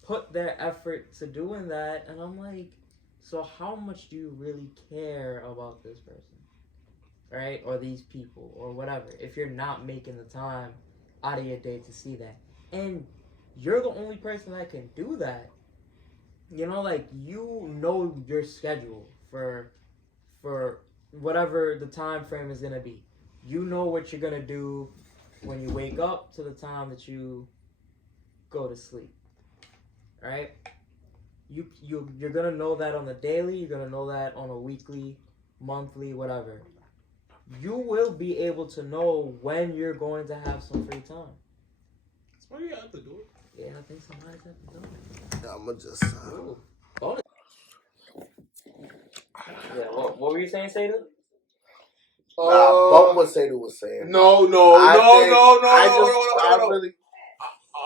put their effort to doing that, and I'm like, so how much do you really care about this person, right? Or these people, or whatever, if you're not making the time out of your day to see that. And you're the only person that can do that. You know, like, you know your schedule for whatever the time frame is gonna be. You know what you're gonna do when you wake up to the time that you go to sleep. Right? You're gonna know that on the daily, you're gonna know that on a weekly, monthly, whatever. You will be able to know when you're going to have some free time. Somebody at the door. Yeah, I think somebody's at the door. Yeah, I'ma just. Bonus. Yeah, what were you saying, Seda? Bump what Seda was saying. No. I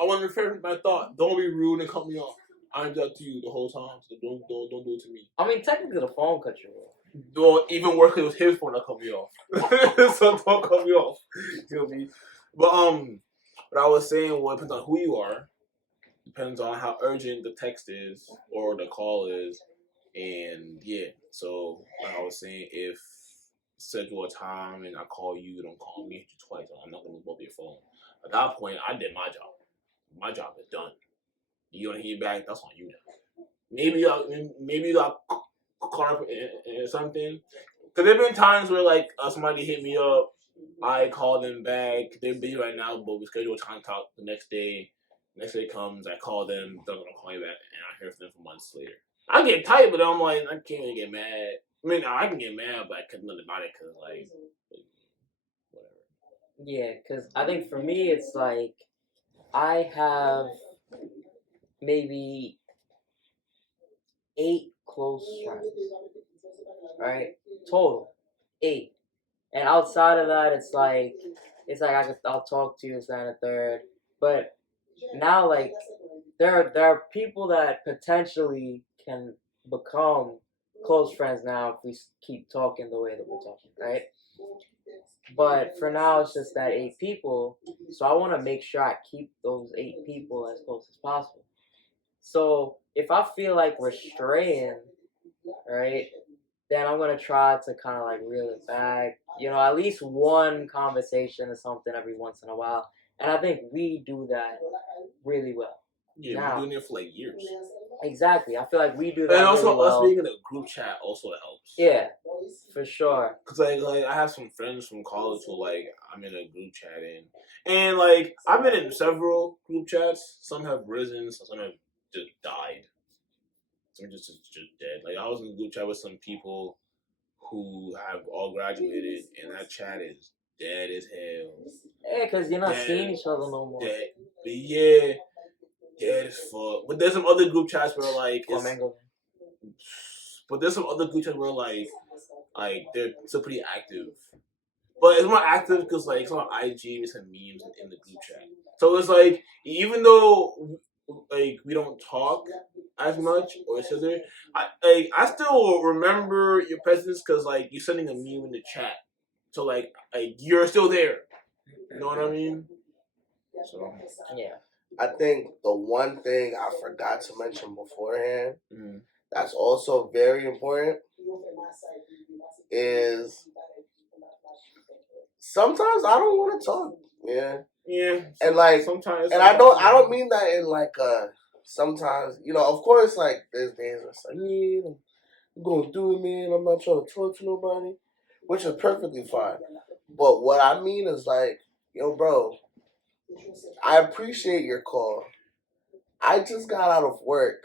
want to finish my thought. Don't be rude and cut me off. I'm up to you the whole time, so don't do it to me. I mean, technically the phone cut you off. Well, even worse, it was his phone that cut me off. So don't cut me off. You know me. But what I was saying, well, it depends on who you are. Depends on how urgent the text is or the call is, and yeah. So like I was saying, if schedule a time and I call you, don't call me, hit you twice. I'm not gonna move up your phone. At that point, I did my job. My job is done. You don't hear back, that's on you now. Maybe you got caught up in something. Cause there've been times where like somebody hit me up, I call them back. They're busy right now, but we schedule a time talk the next day. Next day comes, I call them, they're gonna call me back, and I hear from them for months later. I get tight, but I'm like, I can't really get mad. I mean, I can get mad, but I couldn't nothing about it because like whatever. Yeah, because I think for me, it's like I have maybe 8 close friends, right? Total 8, and outside of that, it's like I'll talk to you, this, that, and a third. But now, like, there are people that potentially can become close friends now if we keep talking the way that we're talking, right? But for now, it's just that 8 people. So I want to make sure I keep those 8 people as close as possible. So if I feel like we're straying, right, then I'm going to try to kind of like reel it back. You know, at least one conversation or something every once in a while. And I think we do that really well. Yeah, now, we've been doing it for like years. Exactly. I feel like we do that and also really well. us being in a group chat also helps. Yeah, for sure. Cause like I have some friends from college who like I'm in a group chat and like I've been in several group chats. Some have risen, some have just died. Some just dead. Like I was in a group chat with some people who have all graduated, and that chat is dead as hell. Yeah, cause you're not seeing each other no more. Dead. But yeah, dead as fuck. But there's some other group chats where like but there's some other group chats where like they're still pretty active. But it's more active because like it's on IG with some memes in the group chat. So it's like even though like we don't talk as much or each other, I still remember your presence because like you're sending a meme in the chat. So like you're still there. You know what I mean? So yeah. I think the one thing I forgot to mention beforehand that's also very important is sometimes I don't want to talk. Yeah. Yeah. And like sometimes and I don't mean that in like sometimes, you know, of course like there's days where it's like, yeah, I'm going through it, man, I'm not trying to talk to nobody, which is perfectly fine. But what I mean is like, yo bro, I appreciate your call. I just got out of work.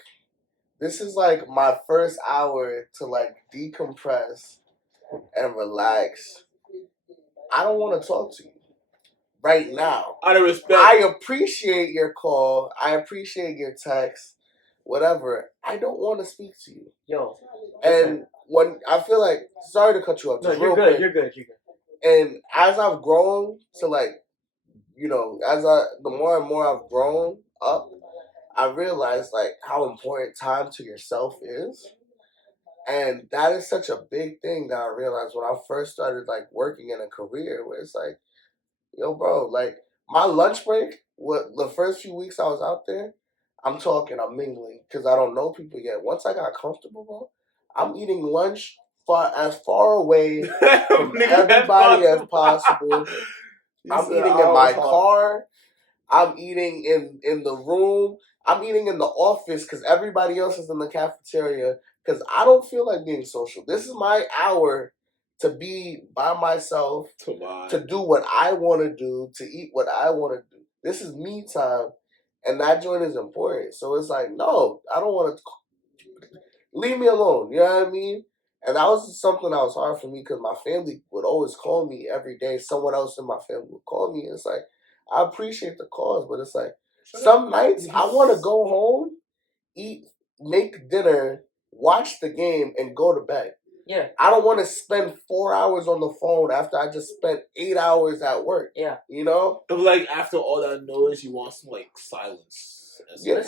This is like my first hour to like decompress and relax. I don't want to talk to you right now. Out of respect. I appreciate your call. I appreciate your text. Whatever. I don't want to speak to you. Yo. And when I feel like, sorry to cut you off. No, you're good. You're good. And as I've grown to like, the more and more I've grown up, I realized like how important time to yourself is. And that is such a big thing that I realized when I first started like working in a career where it's like, yo, bro, like my lunch break, what the first few weeks I was out there, I'm mingling because I don't know people yet. Once I got comfortable, bro, I'm eating lunch far away from everybody as possible. I'm eating in my car. I'm eating in the room. I'm eating in the office because everybody else is in the cafeteria because I don't feel like being social. This is my hour to be by myself, to do what I want to do, to eat what I want to do. This is me time, and that joint is important. So it's like, no, I don't want to. Leave me alone. You know what I mean? And that was something that was hard for me because my family would always call me every day. Someone else in my family would call me. It's like, I appreciate the calls, but it's like, some nights I want to go home, eat, make dinner, watch the game, and go to bed. Yeah. I don't want to spend 4 hours on the phone after I just spent 8 hours at work. Yeah. You know? It was like after all that noise, you want some like silence. Yeah.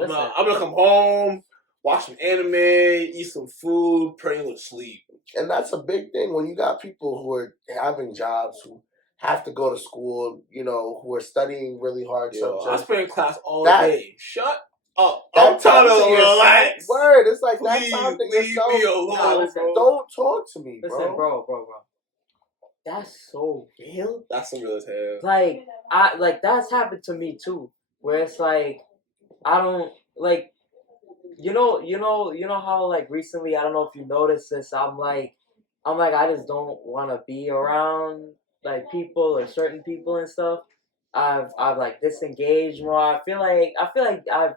I'm gonna come home, watch some anime, eat some food, pray and go to sleep. And that's a big thing when you got people who are having jobs, who have to go to school, who are studying really hard subjects. I spend in class all day. Shut up. I'm trying to relax. Word. It's like, please, that time to leave yourself. me alone, bro. Don't talk to me, Listen, bro. That's so real. That's so real as hell. Like, that's happened to me too. Where it's like, I don't, like, you know how like recently, I don't know if you noticed this, I'm like I just don't want to be around like people or certain people and stuff. I've like disengaged more. I feel like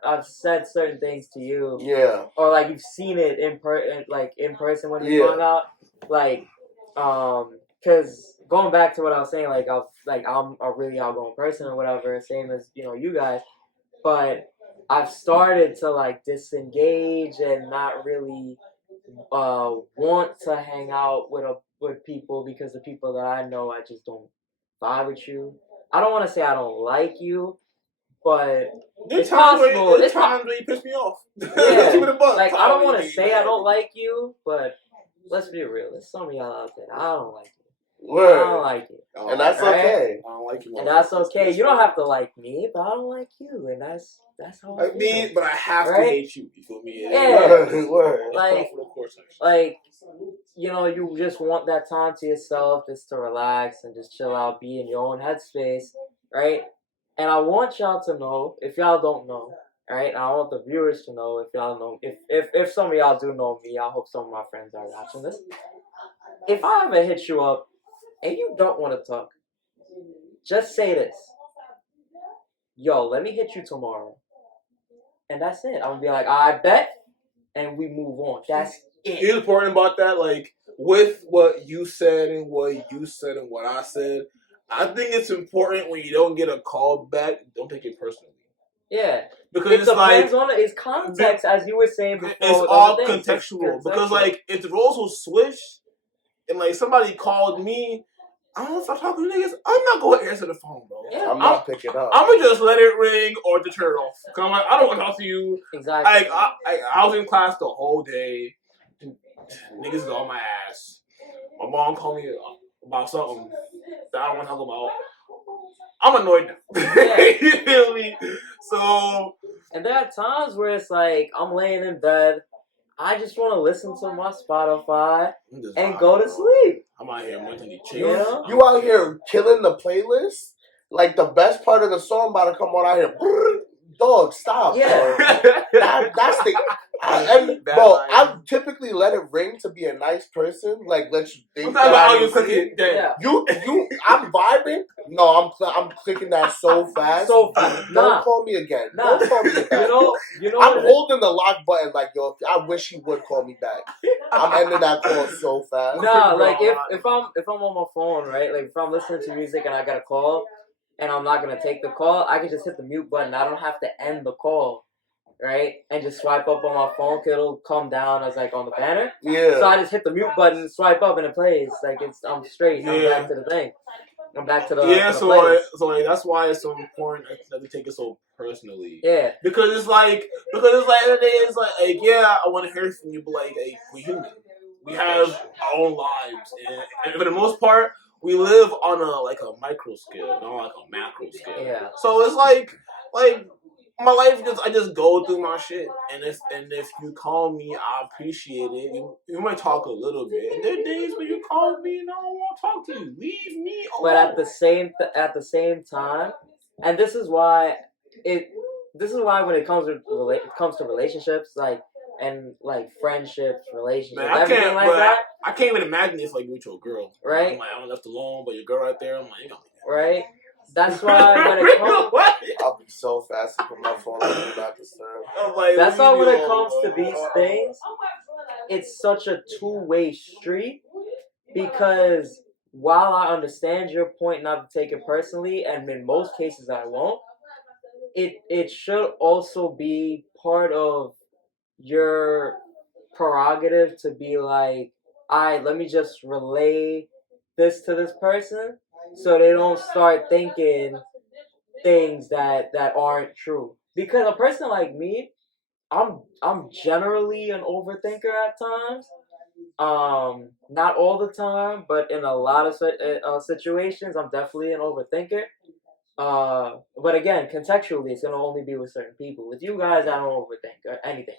I've said certain things to you. Yeah. Or like you've seen it in person when we hung out. Like, because going back to what I was saying, I'm a really outgoing person or whatever, same as you guys, but I've started to like disengage and not really want to hang out with people because the people that I know, I just don't vibe with you. I don't want to say I don't like you, but it's possible. There's times where you piss me off. Yeah, like I don't want to say I don't like you, but let's be real. There's some of y'all out there I don't like you. Word. I don't like you. And that's okay. I don't like you. And that's okay. You don't have to like me, but I don't like you, and that's how I feel. But I have to hate you. You feel me? Yeah. Word. Like, you just want that time to yourself, just to relax and just chill out, be in your own headspace, right? And I want y'all to know, if y'all don't know, right? And I want the viewers to know, if y'all know, if some of y'all do know me, I hope some of my friends are watching this. If I ever hit you up and you don't want to talk, just say this. Yo, let me hit you tomorrow. And that's it. I'm going to be like, I bet. And we move on. That's it. It's important about that, like, with what you said and what I said, I think it's important when you don't get a call back, don't take it personally. Yeah. Because it depends on its context, as you were saying before. It's all contextual. Because, like, if the roles will switch and, like, somebody called me, I don't start talking to niggas, I'm not going to answer the phone, bro. Yeah. I'm not picking up. I'm going to just let it ring or just turn it off. Because I'm like, I don't want to talk to you. Exactly. Like, I was in class the whole day. Niggas is on my ass. My mom called me about something that I don't want to talk about. I'm annoyed now. Yeah. You feel me? So. And there are times where it's like, I'm laying in bed. I just want to listen to my Spotify and go to sleep. I'm out here mentally chilling. You out here killing the playlist? Like the best part of the song about to come on out here. Dog, stop. Yeah. That's the... I typically let it ring to be a nice person. Like, let you think that I'm vibing. No, I'm clicking that so fast. Don't call me again. Don't call me back. I'm holding the lock button like, yo, I wish he would call me back. I'm ending that call so fast. Nah, like if I'm on my phone, right? Like if I'm listening to music and I got a call and I'm not gonna take the call, I can just hit the mute button. I don't have to end the call. right? And just swipe up on my phone, 'cause it'll come down as like on the banner. Yeah. So I just hit the mute button and swipe up and it plays. Like I'm straight. I'm back to the thing. I'm back to the like that's why it's so important that they take it so personally. Yeah. Because it's like at the end of the day, it's like yeah, I want to hear from you, but like we human. We have our own lives, and for the most part, we live on a micro scale, not like a macro scale. Yeah. So it's like my life I just go through my shit, and if you call me, I appreciate it. You might talk a little bit. And there are days when you call me and I don't want to talk to you. Leave me alone. But at the same time, and this is why when it comes to relationships, and friendships, relationships, everything like that. I can't even imagine if like you with your girl, right? I'm like I'm left alone, but your girl right there. I'm like, you know, right. That's why when it comes, I'll be so fast to put my phone on Do Not Disturb. That's why when it comes to these things, it's such a two-way street, because while I understand your point not to take it personally, and in most cases I won't, it should also be part of your prerogative to be like, alright, let me just relay this to this person so they don't start thinking things that aren't true. Because a person like me, I'm generally an overthinker at times. Not all the time, but in a lot of situations, I'm definitely an overthinker. But again, contextually, it's gonna only be with certain people. With you guys, I don't overthink anything,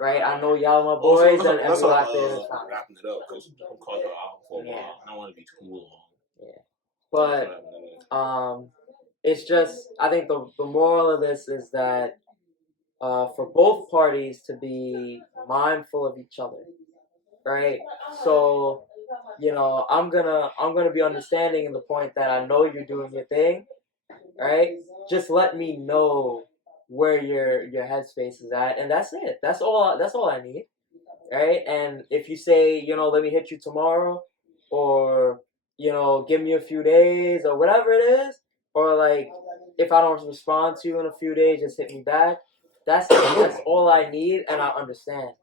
right? I know y'all my boys, and we locked in. Wrapping it up because I'm called out for a while. I don't want to be too long. Yeah, but it's just, I think the moral of this is that for both parties to be mindful of each other, right? So, I'm gonna be understanding in the point that I know you're doing your thing, right? Just let me know where your headspace is at, and that's it. That's all I need, right? And if you say, let me hit you tomorrow, or give me a few days, or whatever it is, or like if I don't respond to you in a few days, just hit me back. That's all I need, and I understand.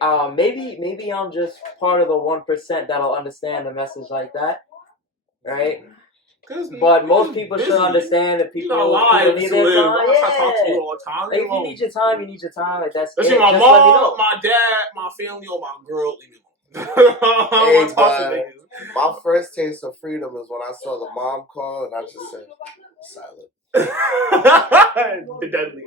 Maybe I'm just part of the 1% that'll understand a message like that, right? But most people should understand that people need their time. Like, if you need your time, you need your time. Like, that's it. My just mom, let me know. my dad, my family, or my girl, leave me alone. Hey, my first taste of freedom is when I saw the mom call and I just said, silent. The deadly.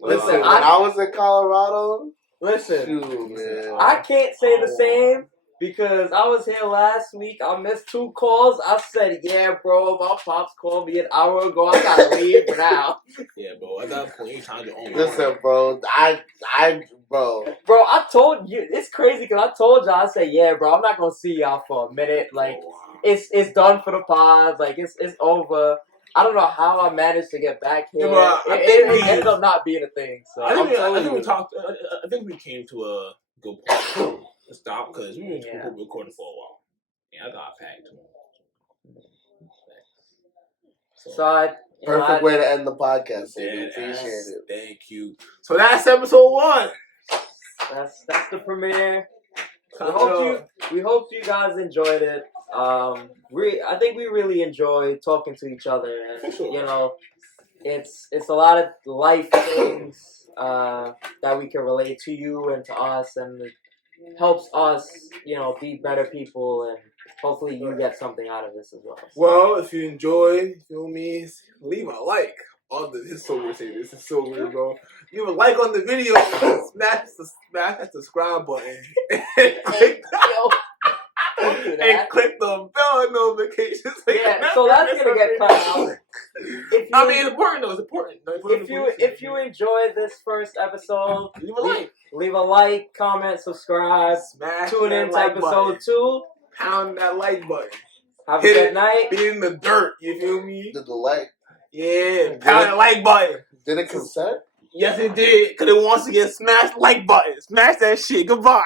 Listen, when I was in Colorado, shoot, man. I can't say the same because I was here last week. I missed 2 calls. I said, yeah, bro, my pops called me an hour ago. I gotta leave now. Yeah, bro, at that point, you trying to own. Listen, bro, Bro, I told you, it's crazy because I told y'all, I said, yeah, bro, I'm not gonna see y'all for a minute. Like, it's done for the pod. Like, it's over. I don't know how I managed to get back here. Yeah, it ended up not being a thing. So I think we came to a good point to stop because we've been recording for a while. Yeah, I got packed tomorrow. So perfect way to end the podcast. So we appreciate it. Thank you. So that's episode 1. That's the premiere. We hope you guys enjoyed it. I think we really enjoy talking to each other, and it's a lot of life things that we can relate to you and to us, and it helps us, be better people, and hopefully you get something out of this as well. Well, if you enjoy, leave a like on the. It's so weird saying this. It's so weird, bro. Leave a like on the video, smash that subscribe button, and click the bell notifications. So that's gonna get cut out. It's important though. It's important. If you enjoyed this first episode, leave a like, comment, subscribe, tune in to episode 2. Pound that like button. Have a good night. Be in the dirt. You feel me? Did the like? Yeah. Pound that like button. Did it consent? Yes, it did. Because it wants to get smashed like button. Smash that shit. Goodbye.